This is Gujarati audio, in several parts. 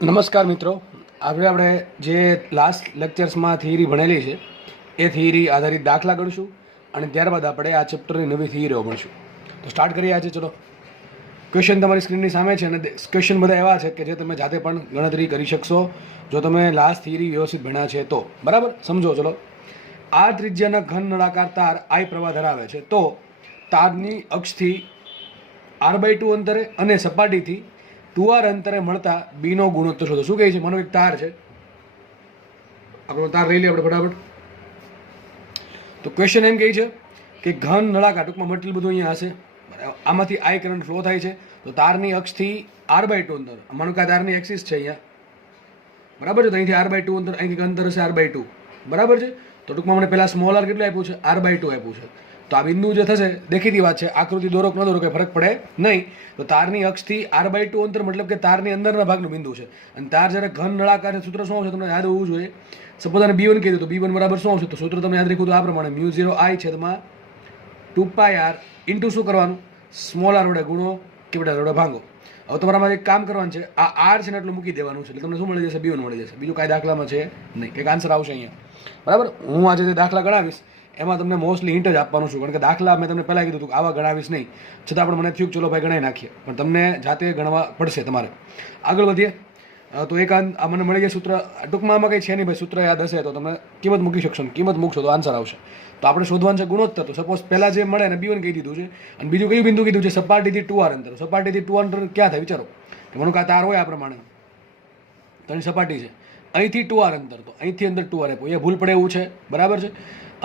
નમસ્કાર મિત્રો, આપણે જે લાસ્ટ લેક્ચર્સમાં થિયરી ભણેલી છે એ થિયરી આધારિત દાખલા ગણશું અને ત્યારબાદ આપણે આ ચેપ્ટરની નવી થિયરીઓ ભણશું. તો સ્ટાર્ટ કરીએ આજે. ચલો, ક્વેશ્ચન તમારી સ્ક્રીનની સામે છે અને ક્વેશ્ચન બધા એવા છે કે જે તમે જાતે પણ ગણતરી કરી શકશો જો તમે લાસ્ટ થિયરી વ્યવસ્થિત ભણ્યા છે તો. બરાબર, સમજો. ચલો, આ ત્રિજ્યાના ઘન નળાકાર તાર આઈ પ્રવાહ ધરાવે છે તો તારની અક્ષથી r/2 અંતરે અને સપાટીથી 2r અંતરે મળતા બીનો ગુણોત્તર શોધો. શું કહે છે? માનો એક તાર છે, આપણો તાર લઈ લઈએ આપણે ફટાફટ. તો ક્વેશ્ચન એમ કહે છે કે ઘન નળાકાર, ટૂંકમાં મટીરિયલ બધું અહીંયા હશે, આમાંથી આઈ કરંટ ફ્લો થાય છે તો તારની અક્ષથી r/2 અંતર, માનો કે આ તારની એક્સિસ છે અહીંયા, બરાબર છે, તો અહીંથી r/2 અંતર, અહીં અંતર હશે r/2, બરાબર છે. તો ટૂંકમાં મને પહેલાં સ્મોલ આર કેટલું આપ્યું છે? r/2 આપ્યું છે. તો આ બિંદુ જે થશે, દેખીતી વાત છે, આકૃતિ દોરો કે ન દોરો કંઈ ફરક પડે નહીં. તો તારની અક્ષથી r/2 અંતર મતલબ કે તારની અંદરના ભાગનું બિંદુ છે. અને તાર જ્યારે ઘન નળાકાર છે, સૂત્ર શું આવશે તમને યાદ હોવું જોઈએ. સપોઝ આને b1 કીધું તો b1 બરાબર શું આવશે? તો સૂત્ર તમે યાદ રાખ્યું તો આ પ્રમાણે μ0I છેદમાં 2πr ઇન્ટુ શું કરવાનું? સ્મોલ આર વડે ગુણો, કેપિટલ વડે ભાંગો. હવે તમારામાં એક કામ કરવાનું છે, આ આર છે ને એટલું મૂકી દેવાનું છે એટલે તમને શું મળી જશે? b1 મળી જશે. બીજું કાંઈ દાખલામાં છે નહીં, કંઈક આન્સર આવશે અહીંયા. બરાબર, હું આજે જે દાખલા ગણાવીશ એમાં તમને મોસ્ટલી હિન્ટ જ આપવાનું છું, કારણ કે દાખલા મેં તમને પહેલાં કીધું હતું કે આવા ગણાવીશ નહીં, છતાં પણ મને થયું ચલો ભાઈ ગણાવી નાખીએ, પણ તમને જાતે ગણવા પડશે તમારે. આગળ વધીએ. તો એક આ મને મળી ગયા સૂત્ર, ટૂંકમાં આમાં કંઈ છે નહીં ભાઈ, સૂત્ર યાદ હશે તો તમે કિંમત મૂકી શકશો, કિંમત મૂકશો તો આન્સર આવશે. તો આપણે શોધવાનું છે ગુણોત્તર. તો સપોઝ પહેલાં જે મળે ને b1 કહી દીધું છે, અને બીજું કયું બિંદુ કીધું છે? સપાટીથી 2r અંતર. સપાટીથી 2r અંતર ક્યાં થાય વિચારો, કે માનો કે આ તાર હોય આ પ્રમાણે, તો એની સપાટી છે, અહીંથી 2r અંતર, તો અહીંથી અંદર 2r આપ્યો, એ ભૂલ પડે એવું છે, બરાબર છે.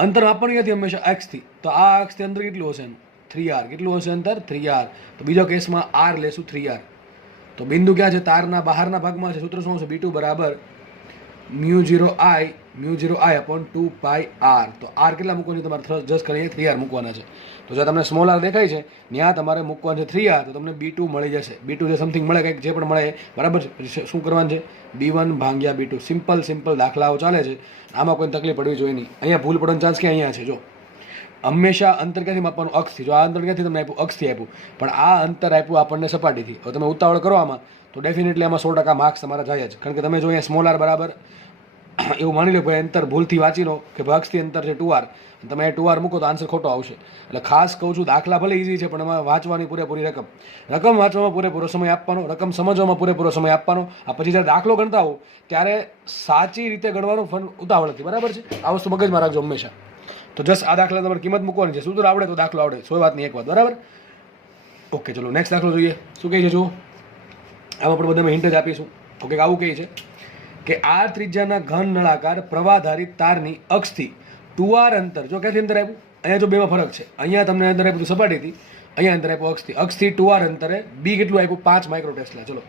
અંતર આપવાનું નથી હંમેશા અક્ષથી, તો આ અક્ષથી અંતર કેટલું હશે? 3r. કેટલું હશે અંતર? 3r. તો બીજો કેસમાં r લેશું 3r. તો બિંદુ ક્યાં છે? તારના બહારના ભાગમાં છે. સૂત્ર શું હશે? b2 બરાબર μ0I અપોન 2πr. તો r કેટલા મૂકવાનું છે તમારે? જસ્ટ કરીને 3r મૂકવાના છે. તો જો તમને સ્મોલ આર દેખાય છે ત્યાં તમારે મૂકવાનું છે 3r, તો તમને b2 મળી જશે. b2 જે સમથિંગ મળે, કંઈક જે પણ મળે, બરાબર છે. પછી શું કરવાનું છે? b1 ભાગ્યા b2. સિમ્પલ દાખલાઓ ચાલે છે, આમાં કોઈ તકલીફ પડવી જોઈએ નહીં. અહીંયા ભૂલ પડવાનો ચાન્સ ક્યાં? અહીંયા છે. જો હંમેશા અંતર ક્યાંથી માપવાનું? અક્ષથી. જો આ અંતર ક્યાંથી તમને આપ્યું? અક્ષથી આપ્યું, પણ આ અંતર આપ્યું આપણને સપાટીથી. હવે તમે ઉતાવળ કરો આમાં તો ડેફિનેટલી આમાં 100% માર્ક્સ તમારા જાય જ, કારણ કે તમે જો અહીંયા સ્મોલ આર બરાબર એવું માની લો કે અંતર ભૂલથી વાંચી લો કે અક્ષથી અંતર છે 2r, તમે 2r મૂકો તો આન્સર ખોટો આવશે. એટલે ખાસ કહું છું, દાખલા ભલે ઇઝી છે પણ એમાં વાંચવાની પૂરેપૂરી રકમ વાંચવામાં પૂરેપૂરો સમય આપવાનો, રકમ સમજવામાં પૂરેપૂરો સમય આપવાનો. આ પછી જ્યારે દાખલો ગણતા હો ત્યારે સાચી રીતે ગણવાનું ફન ઉતાવળ હતી, બરાબર છે. આ વસ્તુ મગજમાં રાખજો હંમેશા. તો જસ્ટ આ દાખલા તમારે કિંમત મૂકવાની છે. સૂત્ર આવડે તો દાખલો આવડે, 100 વાતની એક વાત, બરાબર. ઓકે, ચલો નેક્સ્ટ દાખલો જોઈએ. શું કહે છે જુઓ, આમાં પણ બધામાં હિન્ટ જ આપીશું. ઓકે, આવું કહે છે કે આ ત્રિજ્યાના ઘન નળાકાર પ્રવાહધારિત તારની અક્ષથી 2r અંતર, જો ક્યાંથી અંતર આપ્યું? અહીંયા જો બેમાં ફરક છે, અહીંયા તમને અંતર આપ્યું સપાટીથી, અહીંયા અંતર આપ્યું અક્ષથી 2r અંતરે b કેટલું આપ્યું? 5 માઇક્રોટેસ્લા. ચલો,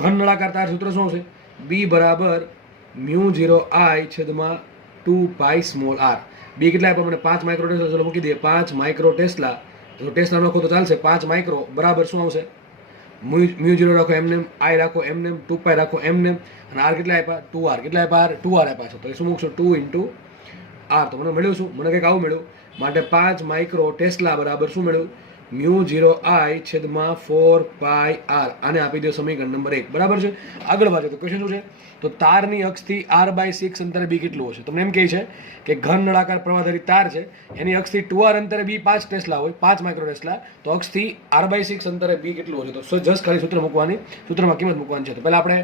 ઘન નળાકાર તાર સૂત્ર શું છે? b બરાબર μ0I છેદમાં 2π સ્મોલ r. b કેટલા આપ્યા મને? 5 માઇક્રોટેસ્લા. ચલો મૂકી દઈએ 5 માઇક્રોટેસ્લા. તો ટેસ્લા નાખો તો ચાલશે. 5 માઇક્રો બરાબર શું આવશે? μ0 રાખો એમને, i રાખો એમને, 2π રાખો એમને, અને r કેટલા આપ્યા? 2r. કેટલા આપ્યા? 2r આપ્યા છે. તો એ શું મૂકશો? 2 ઇન્ટુ r. તો મને મળ્યું શું? મને કંઈક આવું મળ્યું. માટે 5 માઇક્રો ટેસ્લા બરાબર શું મળ્યું? μ0I છેદમાં 4πr. આને આપી દો સમીકરણ નંબર 1, બરાબર છે. આગળ વાંચો તો ક્વેશ્ચન શું છે? તો તારની અક્ષથી r/6 અંતરે b કેટલું હશે? તમને એમ કહે છે કે ઘન નળાકાર પ્રવાહધારી તાર છે, એની અક્ષથી 2r અંતરે b 5 ટેસ્લા હોય, 5 માઇક્રો ટેસ્લા, તો અક્ષથી r/6 અંતરે b કેટલું હશે? તો જસ્ટ ખાલી સૂત્ર મૂકવાની, સૂત્રમાં કિંમત મૂકવાની છે. તો પહેલાં આપણે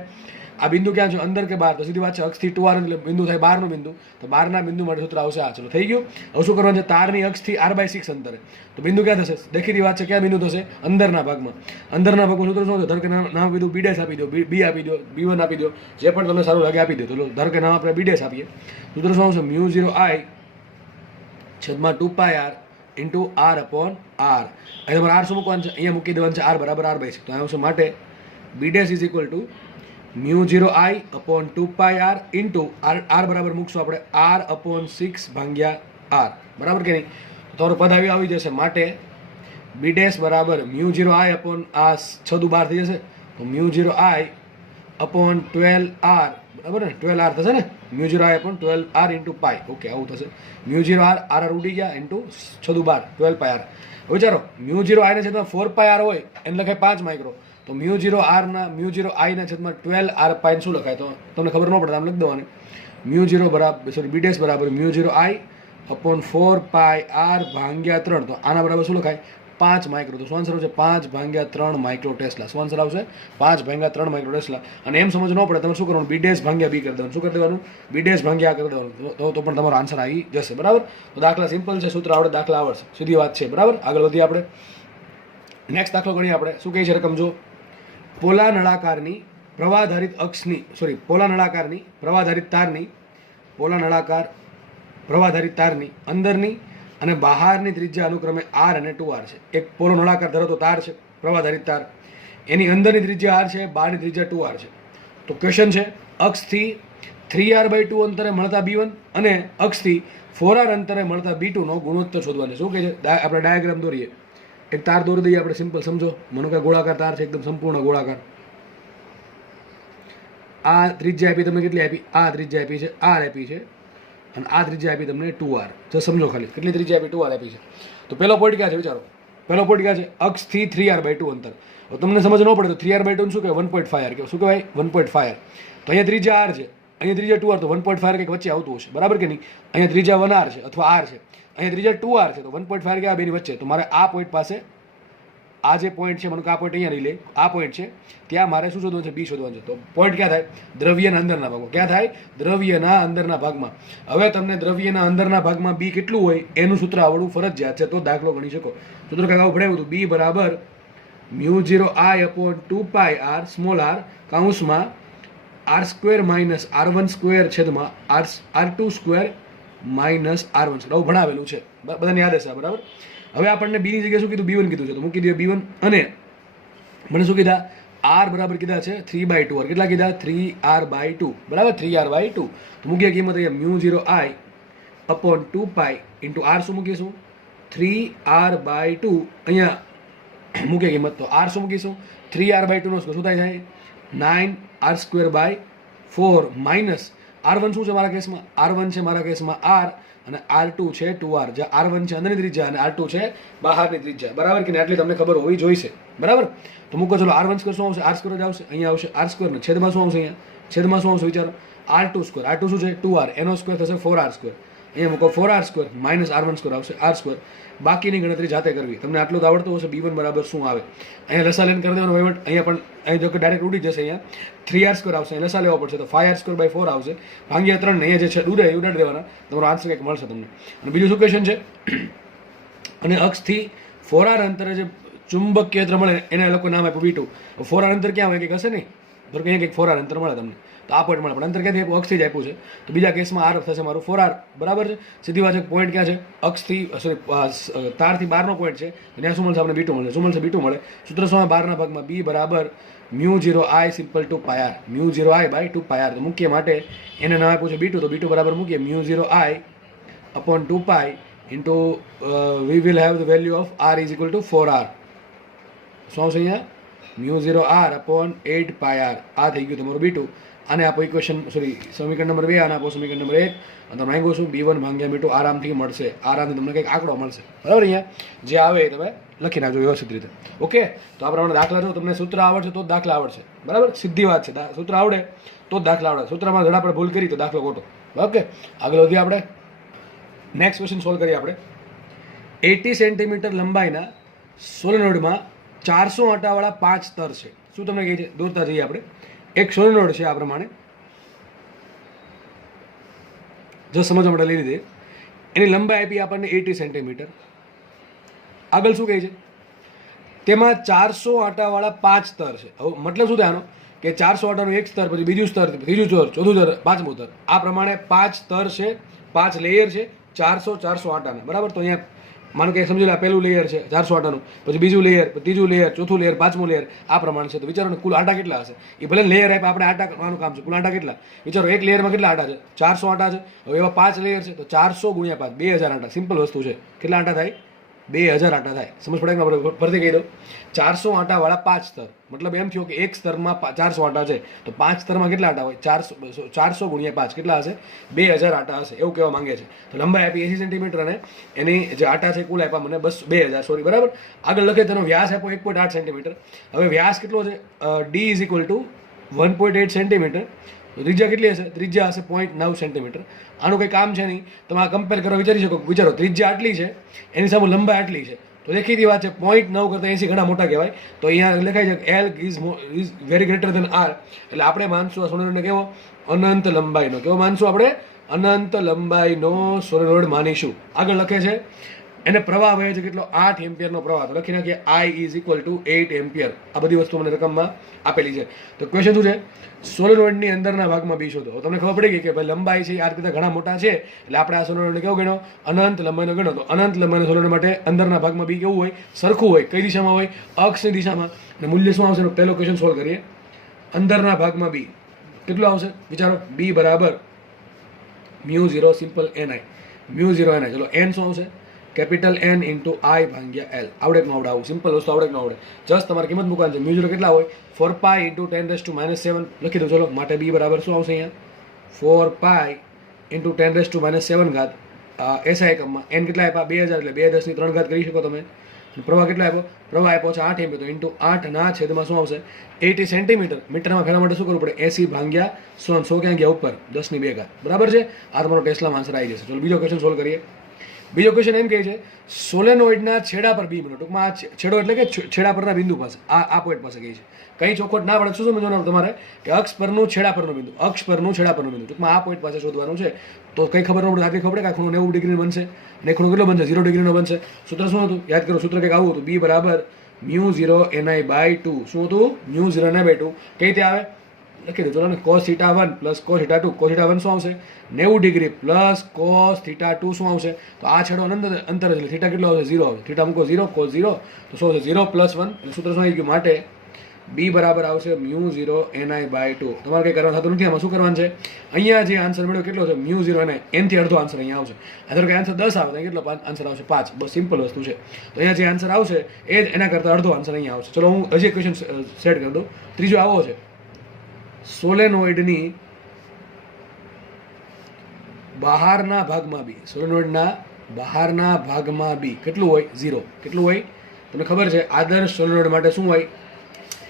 આ બિંદુ ક્યાં છે? અંદર કે બહાર? તો સીધી વાત છે, અક્ષથી 2r એટલે બિંદુ થાય બહારનું બિંદુ, તો બહારના બિંદુ માટે સૂત્ર આવશે આ. ચલો થઈ ગયું. હવે શું કરવાનું છે? તારની અક્ષથી r/6 અંતરે, તો બિંદુ ક્યાં થશે? દેખીતી વાત છે, ક્યાં બિંદુ થશે? અંદરના ભાગમાં. અંદરના ભાગમાં સૂત્ર શું છે? ધારો કે નામ આપી દો, b' આપી દો, b આપી દો, b1 આપી દો, જે પણ તમને સારું લાગે આપી દો. તો ધારો કે નામ આપણે b' આપીએ. સૂત્ર શું આવશે? μ0I છેદમાં 2πr into r upon r. અહીં તમારે r શું મૂકવાનું છે? અહીંયા મૂકી દેવાનું છે r બરાબર r/6. તો અહીં આવશે માટે b' is equal two μ0I upon 2πr into r બરાબર મૂકશું આપણે r અપોન 6 ભાગ્યા r, બરાબર કે નહીં? તો તમારું પદ આવી જશે. માટે b' બરાબર μ0I અપોન આ 6 દુ 12 થઈ જશે, તો μ0I અપોન 12r, બરાબર ને? 12r થશે ને? μ0I upon 12r into pi. Okay, આવું થશે. μ0r r ઉડી ગયા ઇન્ટુ 6 દુ 12, 12πr. વિચારો, μ0I ને છે તો 4πr હોય એને લખાય 5 માઇક્રો, તો μ0r μ0i છેદમાં 12r પાઈ શું લખાય? તો તમને ખબર ન પડે આમ લખી દેવાની. μ0 બરાબર b ડેશ બરાબર μ0i અપોન 4πr ભાગ્યા 3. તો આના બરાબર શું લખાય? 5 માઇક્રો. તો શું આન્સર આવશે? 5/3 માઇક્રો ટેસ્લા. શું આન્સર આવશે? 5/3 માઇક્રો ટેસ્લા. અને એમ સમજ ન પડે તમે શું કરવાનું? b ડેશ ભાગ્યા b કરી દેવાનું. શું કરી દેવાનું? b ડેશ ભાગ્યા કરી દેવાનું. તો પણ તમારો આન્સર આવી જશે. બરાબર. તો દાખલા સિમ્પલ છે, સૂત્ર આવડે, દાખલા આવડશે, સીધી વાત છે. બરાબર. આગળ વધીએ આપણે. નેક્સ્ટ દાખલો ગણીએ આપણે. શું કહે છે રકમ જો? પોલા નળાકારની પ્રવાહધારિત પ્રવાહધારિત તારની અંદરની અને બહારની ત્રિજ્યા અનુક્રમે r અને 2r છે. એક પોલો નળાકાર ધરાવતો તાર છે, પ્રવાહધારિત તાર, એની અંદરની ત્રિજ્યા r છે, બહારની ત્રિજ્યા 2r છે. તો ક્વેશ્ચન છે અક્ષથી 3r/2 અંતરે મળતા b1 અને અક્ષથી 4r અંતરે મળતા b2 નો ગુણોત્તર શોધવાનો. શું કહે છે? આપણે ડાયાગ્રામ દોરીએ. એક તાર દોરી દઈએ આપણે, સિમ્પલ સમજો. માનો કે ગોળાકાર તાર છે, એકદમ સંપૂર્ણ ગોળાકાર. આ ત્રિજ્યા આપી તમને કેટલી આપી? આ ત્રિજ્યા આપી છે, r આપી છે, અને આ ત્રિજ્યા આપી તમને 2r. જો સમજો ખાલી કેટલી ત્રિજ્યા આપી? 2r આપી છે. તો પહેલો પોઈન્ટ ક્યાં છે વિચારો? પહેલો પોઈન્ટ ક્યાં છે? અક્ષથી 3r/2 અંતર. તો તમને સમજ ન પડે તો 3r/2 શું કહેવાય? 1.5r કે શું કહેવાય? 1.5r. તો અહીંયા ત્રિજ્યા r છે, અહીંયા ત્રિજ્યા 2r, તો 1.5r કંઈક વચ્ચે આવતું હશે, બરાબર કે નહીં? અહીંયા ત્રિજ્યા 1r છે અથવા r છે, અહીંયા ત્રિજ્યા 2r છે, તો 1.5r કે આ બેની વચ્ચે. તો મારે આ પોઈન્ટ પાસે, આ જે પોઈન્ટ છે, મને આ પોઈન્ટ અહીંયા નહીં લે, આ પોઈન્ટ છે, ત્યાં મારે શું શોધવાનું છે? બી શોધવાનું છે. તો પોઈન્ટ ક્યાં થાય? દ્રવ્યના અંદરના ભાગમાં. ક્યાં થાય? દ્રવ્યના અંદરના ભાગમાં. હવે તમને દ્રવ્યના અંદરના ભાગમાં બી કેટલું હોય એનું સૂત્ર આવડવું ફરજિયાત છે, તો દાખલો ગણી શકો. સૂત્ર કાંઈ આવું ભણાવ્યું હતું, બી બરાબર μ0i/2πr સ્મોલ r કૌંસમાં r² - r1² છેદમાં r2² - r1². આવું ભણાવેલું છે, બધાને યાદ હશે. બરાબર. હવે આપણને બી ની જગ્યાએ શું કીધું? b1 કીધું છે, તો મૂકી દઈએ b1. અને મને શું કીધા? r બરાબર કીધા છે 3/2r. કેટલા કીધા? 3r/2. બરાબર, 3r/2. તો મૂકીએ કિંમત અહીંયા μ0i/2π × r. શું મૂકીશું? 3r/2. અહીંયા મૂકીએ કિંમત. તો r શું મૂકીશું? 3r/2 નો શું થાય? 9r²/4 માઇનસ r1 શું છે મારા કેસમાં? r1 છે મારા કેસમાં r, અને r2 છે 2r. જ્યાં r1 છે અંદરની ત્રિજ્યા અને r2 છે બહારની ત્રિજ્યા. બરાબર કે આટલી તમને ખબર હોવી જોઈશે. બરાબર. તો મૂકો ચલો. r1² શું આવશે? r² જ આવશે. અહીંયા આવશે r² ને છેદમાં શું આવશે? અહીંયા છેદમાં શું આવશે વિચારો? r2². r2 શું છે? 2r. એનો સ્ક્વેર થશે 4r². અહીંયા મૂકો 4r² માઇનસ r1² આવશે r². બાકીની ગણતરી જાતે કરવી. તમને આટલું તો આવડતું હશે b1 બરાબર શું આવે. અહીંયા લસા લઈને કરી દેવાનો વહીવટ. અહીંયા પણ અહીં જો કે ડાયરેક્ટ ઉડી જશે. અહીંયા 3r² આવશે, લસા લેવા પડશે, તો 5r²/4 આવશે ભાગ્યા 3 ને અહીંયા જે છે ઉડાડી દેવાના. તમારો આન્સર કંઈક મળશે તમને. અને બીજું શું ક્વેશ્ચન છે? અને અક્ષથી 4r અંતરે જે ચુંબકીય ક્ષેત્ર મળે એને લોકો નામ આપ્યું b2. 4r અંતર ક્યાં હોય? કંઈક હશે નહીં? તો અહીંયા કંઈક 4r અંતર મળે તમને. તો આ પોઈન્ટ મળે, પણ અંતર ક્યાંથી આપ્યું? અક્ષથી જ આપ્યું છે. તો બીજા કેસમાં r થશે મારું 4r. બરાબર છે, સીધી વાત છે. પોઈન્ટ ક્યાં છે? અક્ષથી તારથી બહારનો પોઈન્ટ છે, ત્યાં શું મળશે? આપણે b2 મળે. શું મળશે? b2 મળે. સૂત્ર શું? બહારના ભાગમાં b બરાબર μ0i = 2πr. μ0i/2πr. તો મૂકીએ માટે એને નામ આપ્યું છે b2, તો b2 બરાબર મૂકીએ μ0i/2π into we will have the value of r is equal to 4r. શું આવશે અહીંયા? μ0r/8πr. આ થઈ ગયું તમારું b2. આને આપો ઇક્વેશન, સમીકરણ નંબર 2, આને આપો સમીકરણ નંબર 1. અને તમે માંગો છો b1 ભાગ્યા b2 આરામથી મળશે. આરામથી તમને કંઈક આંકડો મળશે. બરાબર. અહીંયા જે આવે એ તમે લખી નાખજો વ્યવસ્થિત રીતે. ઓકે. તો આ પ્રમાણે દાખલા જો તમને સૂત્ર આવડશે તો જ દાખલા આવડશે. બરાબર, સીધી વાત છે. સૂત્ર આવડે તો જ દાખલા આવડે. સૂત્રમાં જરા આપણે ભૂલ કરી તો દાખલો ખોટો. ઓકે, આગળ વધીએ આપણે. નેક્સ્ટ ક્વેશ્ચન સોલ્વ કરીએ આપણે. 80 સેન્ટીમીટર લંબાઈના સોલેનોઇડમાં 400 આંટાવાળા 5 સ્તર છે. શું તમને કહે છે? દોરતા જઈએ આપણે. એક સોલેનોઇડ છે આ પ્રમાણે, જો સમજવા માટે લઈ લીધી. એની લંબાઈ આપી આપણને 80 સેન્ટીમીટર. આગળ શું કહે છે? તેમાં 400 આંટાવાળા 5 સ્તર છે. હવે મતલબ શું થાય આનો? કે 400 આંટાનું એક સ્તર, પછી બીજું સ્તર, ત્રીજું સ્તર, ચોથું સ્તર, પાંચમું સ્તર. આ પ્રમાણે 5 સ્તર છે, 5 લેયર છે 400 આંટાના. બરાબર. તો અહીંયા માનો કે સમજી લો પહેલું લેયર છે 400 આંટાનું, પછી બીજું લેયર, ત્રીજું લેયર, ચોથું લેયર, પાંચમું લેયર. આ પ્રમાણે છે. તો વિચારો ને કુલ આંટા કેટલા હશે? એ ભલે લેયર આપ્યા, આપણે આંટા કરવાનું કામ છે. કુલ આંટા કેટલા? વિચારો એક લેયરમાં કેટલા આંટા છે? 400 આંટા છે. હવે એવા 5 લેયર છે, તો 400 × 5 2000 આંટા. સિમ્પલ વસ્તુ છે. કેટલા આંટા થાય? 2000 આટા થાય. સમજ પડે કે આપણે ફરીથી કહી દઉં, 400 આટાવાળા 5 સ્તર, મતલબ એમ થયો કે એક સ્તરમાં 400 આટા છે, તો 5 સ્તરમાં કેટલા આટા હોય? 400 ગુણ્યા 5 કેટલા હશે? 2000 આટા હશે, એવું કહેવા માંગે છે. તો લંબાઈ આપી 80 સેન્ટીમીટર અને એની જે આટા છે કુલ આપ્યા મને 2000, સોરી, બરાબર. આગળ લખે તેનો વ્યાસ આપ્યો 1.8 સેન્ટીમીટર. હવે વ્યાસ કેટલો છે? D is equal two 1.8 centimetre. ત્રિજ્યા કેટલી હશે? ત્રિજ્યા હશે 0.9 સેન્ટીમીટર. આનું કંઈ કામ છે નહીં, તમે આ કમ્પેર કરો, વિચારી શકો. વિચારો, ત્રિજ્યા આટલી છે, એની સામે લંબાઈ આટલી છે, તો દેખીતી વાત છે 0.9 કરતાં 80 ઘણા મોટા કહેવાય. તો અહીંયા લખાય છે L is very greater than R, એટલે આપણે માનશું આ સોલેનોઇડને કેવો? અનંત લંબાઈનો. કેવો માનશું આપણે? અનંત લંબાઈનો સોલેનોઇડ માનીશું. આગળ લખે છે એને પ્રવાહ વહે છે કેટલો? 8 એમ્પિયરનો પ્રવાહ. તો લખી નાખીએ I is equal two 8 ampere. આ બધી વસ્તુ મને રકમમાં આપેલી છે. તો ક્વેશ્ચન શું છે? સોલેનોઇડની અંદરના ભાગમાં બી શોધો. તમને ખબર પડી ગઈ કે ભાઈ લંબાઈ છે આ કરતાં ઘણા મોટા છે, એટલે આપણે આ સોલેનોઇડને કેવો ગણ્યો? અનંત લંબાઈનો ગણ્યો. તો અનંત લંબાઈનો સોલેનોઇડ માટે અંદરના ભાગમાં બી કેવું હોય? સરખું હોય. કઈ દિશામાં હોય? અક્ષની દિશામાં. અને મૂલ્ય શું આવશે? પહેલો ક્વેશ્ચન સોલ્વ કરીએ. અંદરના ભાગમાં બી કેટલું આવશે? વિચારો, બી બરાબર μ0 સિમ્પલ ni, μ0 ni. ચલો n શું આવશે? કેપિટલ N ઇન્ટુ I ભાગ્યા L. આવડે કે ન આવડે? આવું સિમ્પલ વસ્તુ આવડે કે ન આવડે? જસ્ટ તમારે કિંમત મૂકવાની છે. μ0 કેટલા હોય? 4 પાઈ ઇન્ટુ 10⁻⁷ લખી દો. ચલો, માટે બી બરાબર શું આવશે અહીંયા? 4 પાઈ ઇન્ટુ 10⁻⁷ ઘાત એસઆઈ એકમમાં. n કેટલા આપ્યા? 2000, એટલે 2 10 ની 3 ઘાત કરી શકો તમે. પ્રવાહ કેટલો આપ્યો? પ્રવાહ આપ્યો છે 8 એમ્પિયર, તો ઇન્ટુ 8 ના છેદમાં શું આવશે? 80 સેન્ટીમીટર. મીટરમાં ફેરવા માટે શું કરવું પડે? 80 ભાગ્યા 100. 100 ક્યાં ગયા? ઉપર, 10 ની 2 ઘાત. બરાબર છે. આ તમારો ટેસ્લામાં આન્સર આવી જશે. ચલો બીજો ક્વેશ્ચન સોલ્વ કરીએ. બીજો ક્વેશ્ચન એમ કહે છે સોલેનોઇડના છેડા પર બી બનો. ટૂંકમાં આ છેડો એટલે કે છેડા પરના બિંદુ પાસે, આ પોઈન્ટ પાસે કહે છે. કંઈ ચોખવટ ના પડે શું સમજવાનું તમારે? કે અક્ષ પરનું છેડા પરનું બિંદુ, અક્ષ પરનું છેડા પરનું બિંદુ. ટૂંકમાં આ પોઈન્ટ પાસે શોધવાનું છે. તો કંઈ ખબર ન પડે, આખી ખબર કે આ ખૂણો 90 ડિગ્રી બનશે અને ખૂણો કેટલો બનશે? 0 ડિગ્રીનો બનશે. સૂત્ર શું હતું? યાદ કરો, સૂત્ર કંઈક આવું હતું. બી બરાબર μ0 ni/2. શું હતું? μ0 ni/2. કઈ રીતે આવે? લખી દો. ચલો ને, cos θ1 પ્લસ cos θ2. cos θ1 શું આવશે? 90 ડિગ્રી પ્લસ cos θ2 શું આવશે? તો આ છેડો અંતર એટલે θ કેટલો આવશે? 0 આવશે. θ મૂકો 0, cos 0, તો શું આવશે? 0 + 1. એટલે સૂત્ર શું આવી ગયું? માટે બી બરાબર આવશે μ0 ni/2. તમારે કંઈ કરવાનું થતું નથી. આમાં શું કરવાનું છે? અહીંયા જે આન્સર મળ્યો કેટલો છે? μ0 ni. એનથી અડધો આન્સર અહીંયા આવશે. અગર કે આન્સર 10 આવે તો કેટલો આન્સર આવશે? 5. બસ સિમ્પલ વસ્તુ છે. તો અહીંયા જે આન્સર આવશે એ જ એના કરતાં અડધો આન્સર અહીંયા આવશે. ચલો હું હજી ક્વેશ્ચન સેટ કરી દઉં. ત્રીજો આવો છે, સોલેનોઇડની બહારના ભાગમાં બી. સોલેનોઇડના બહારના ભાગમાં બી કેટલું હોય? 0. કેટલું હોય? તમને ખબર છે આદર્શ સોલેનોઇડ માટે શું હોય?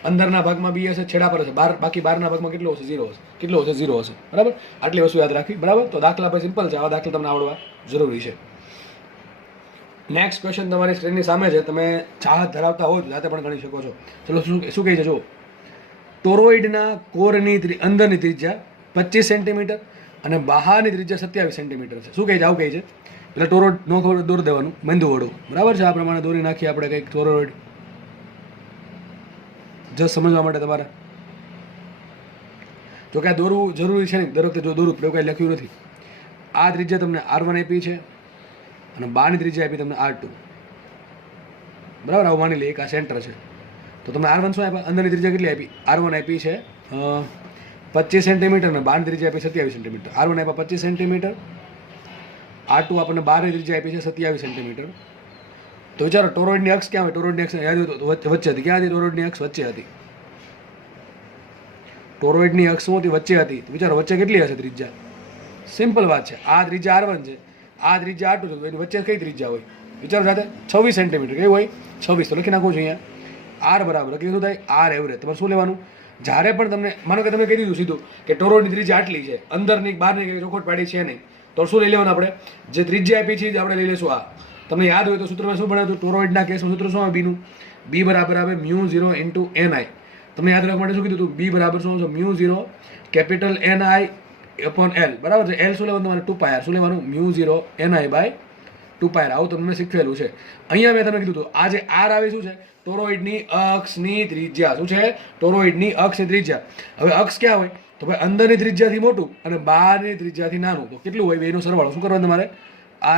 અંદરના ભાગમાં બી હશે, છેડા પર હશે. બાકી બહારના ભાગમાં કેટલું હશે? 0 હશે. કેટલું હશે? 0 હશે. બરાબર. આટલી વસ્તુ યાદ રાખવી. બરાબર. તો દાખલા પર સિમ્પલ છે. આવા દાખલા તમને આવડવા જરૂરી છે. નેક્સ્ટ ક્વેશ્ચન તમારી સ્ક્રીનની સામે છે. તમે ચાહત ધરાવતા હો જાતે પણ ગણી શકો છો. ચલો શું કહે છે જો, ટોરોઇડના કોરની અંદરની ત્રિજ્યા 25 સેન્ટીમીટર અને બહારની ત્રિજ્યા 27 સેન્ટીમીટર છે. શું કહે છે? આવું કહે છે. પેલા ટોરોઇડ નો દોર દેવાનું, મેંદુવડું. બરાબર છે. આ પ્રમાણે દોરી નાખીએ આપણે કંઈક ટોરોઇડ, જસ્ટ સમજવા માટે તમારે. તો કે આ દોરવું જરૂરી છે નહીં દર વખતે. જો દોરું એવું કાંઈ લખ્યું નથી. આ ત્રિજ્યા તમને R1 આપી છે અને બહારની ત્રિજ્યા આપી તમને R2. બરાબર. આવું માની લઈએ કે આ સેન્ટર છે. તો તમને R1 શું આપ્યા? અંદરની ત્રિજ્યા કેટલી આપી? R1 આપી છે 25 સેન્ટીમીટર અને બહારની ત્રિજ્યા આપી 27 સેન્ટીમીટર. R1 આપ્યા 25 સેન્ટીમીટર, R2 આપણને બહારની ત્રિજ્યા આપી છે 27 સેન્ટીમીટર. તો વિચારો ટોરોઇડની અક્ષ ક્યાં હોય? ટોરોઇડની અક્ષ યાદ હોય તો વચ્ચે હતી. ક્યાં હતી ટોરોઇડની અક્ષ? વચ્ચે હતી. ટોરોઇડની અક્ષ શું હતી? વચ્ચે હતી. તો વિચારો વચ્ચે કેટલી હશે ત્રિજ્યા? સિમ્પલ વાત છે. આ ત્રિજ્યા R1 છે, આ ત્રિજ્યા R2 છે. એની વચ્ચે કઈ ત્રિજ્યા હોય? વિચારો સાથે. 26 સેન્ટીમીટર. કઈ હોય? 26. તો લખી નાખું છું અહીંયા R બરાબર. લખી શું થાય? R average. તમારે શું લેવાનું? જ્યારે પણ તમને માનો કે તમે કહી દીધું સીધું કે ટોરોઇડની ત્રિજ્યા આટલી છે, અંદરની બહારની ચોખવટ પાડી છે નહીં, તો શું લઈ લેવાનું આપણે? જે ત્રિજ્યા આપી છે આપણે લઈ લઈશું આ. તમને યાદ હોય તો સૂત્રમાં શું ભણાવ્યું? ટોરોઇડના કેસમાં સૂત્ર શું આવે બીનું? બી બરાબર આવે μ0 ઇન્ટુ ni. તમને યાદ રાખવા માટે શું કીધું હતું? બી બરાબર શું છે? μ0 કેપિટલ ni/L. બરાબર છે. L શું લેવાનું તમારે? 2πr. શું લેવાનું? μ0 ni/2πr. આવું તમને શીખવેલું છે. અહીંયા મેં તમને કીધું હતું આ જે R આવે શું છે? ટોરોઇડની અક્ષની ત્રિજ્યા. શું છે? ટોરોઇડની અક્ષની ત્રિજ્યા. હવે અક્ષ ક્યાં હોય? તો ભાઈ અંદરની ત્રિજ્યાથી મોટું અને બહારની ત્રિજ્યાથી નાનું. તો કેટલું હોય? બેનો સરવાળો શું કરવાનું તમારે?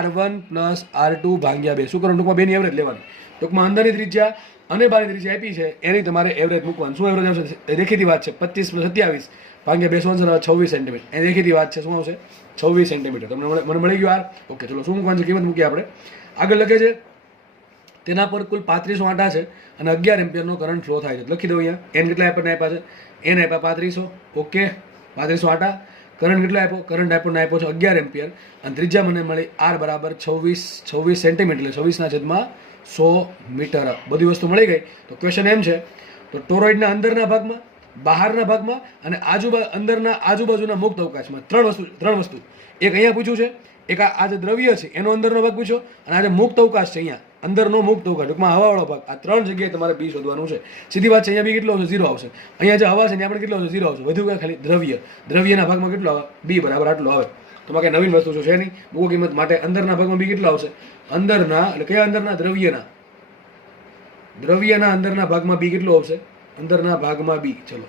R1 પ્લસ R2 ભાગ્યા 2. શું કરવાનું? ટૂંકમાં બેની એવરેજ લેવાની. ટૂંકમાં અંદરની ત્રિજ્યા અને બહારની ત્રિજ્યા આપી છે એની તમારે એવરેજ મૂકવાનું. શું એવરેજ આવશે? દેખીતી વાત છે 25 + 27 ભાગ્યા 2 શું આવશે? 26 સેન્ટીમીટર. એ દેખીતી વાત છે. શું આવશે? 26 સેન્ટીમીટર. તમને મને મળી ગયું R. ઓકે. ચલો શું મૂકવાનું છે? કિંમત મૂકીએ આપણે. આગળ લખે છે તેના પર કુલ 3500 આંટા છે અને 11 એમ્પિયરનો કરંટ ફ્લો થાય છે. લખી દઉં અહીંયા એન કેટલા આપણને આપ્યા છે, એન આપ્યા 3500, ઓકે 3500 આંટા. કરંટ કેટલો આપ્યો, કરંટ આપણને આપ્યો છે 11 એમ્પિયર અને ત્રિજ્યા મને મળી આર બરાબર 26 સેન્ટીમીટર એટલે 26/100 મીટર. બધી વસ્તુ મળી ગઈ. તો ક્વેશ્ચન એમ છે તો ટોરોઇડના અંદરના ભાગમાં, બહારના ભાગમાં અને અંદરના આજુબાજુના મુક્ત અવકાશમાં ત્રણ વસ્તુ એક અહીંયા પૂછ્યું છે, એક આ જે દ્રવ્ય છે એનો અંદરનો ભાગ પૂછ્યો અને આ જે મુક્ત અવકાશ છે અહીંયા અંદરનો મુક્ત અવકાશ ટૂંકમાં હવાવાળો ભાગ, આ ત્રણ જગ્યાએ તમારે બી શોધવાનું છે. સીધી વાત છે. અહીંયા બી કેટલો આવશે, 0 આવશે. અહીંયા જે હવા છે ત્યાં પણ કેટલો આવશે, 0 આવશે. વધુ કાંઈ ખાલી દ્રવ્યના ભાગમાં કેટલો આવે, બી બરાબર આટલો આવે. તો કંઈ નવીન વસ્તુ છે નહીં. મૂકો કિંમત માટે અંદરના ભાગમાં બી કેટલો આવશે, અંદરના એટલે કયા અંદરના, દ્રવ્યના અંદરના ભાગમાં બી કેટલો આવશે, અંદરના ભાગમાં બી. ચલો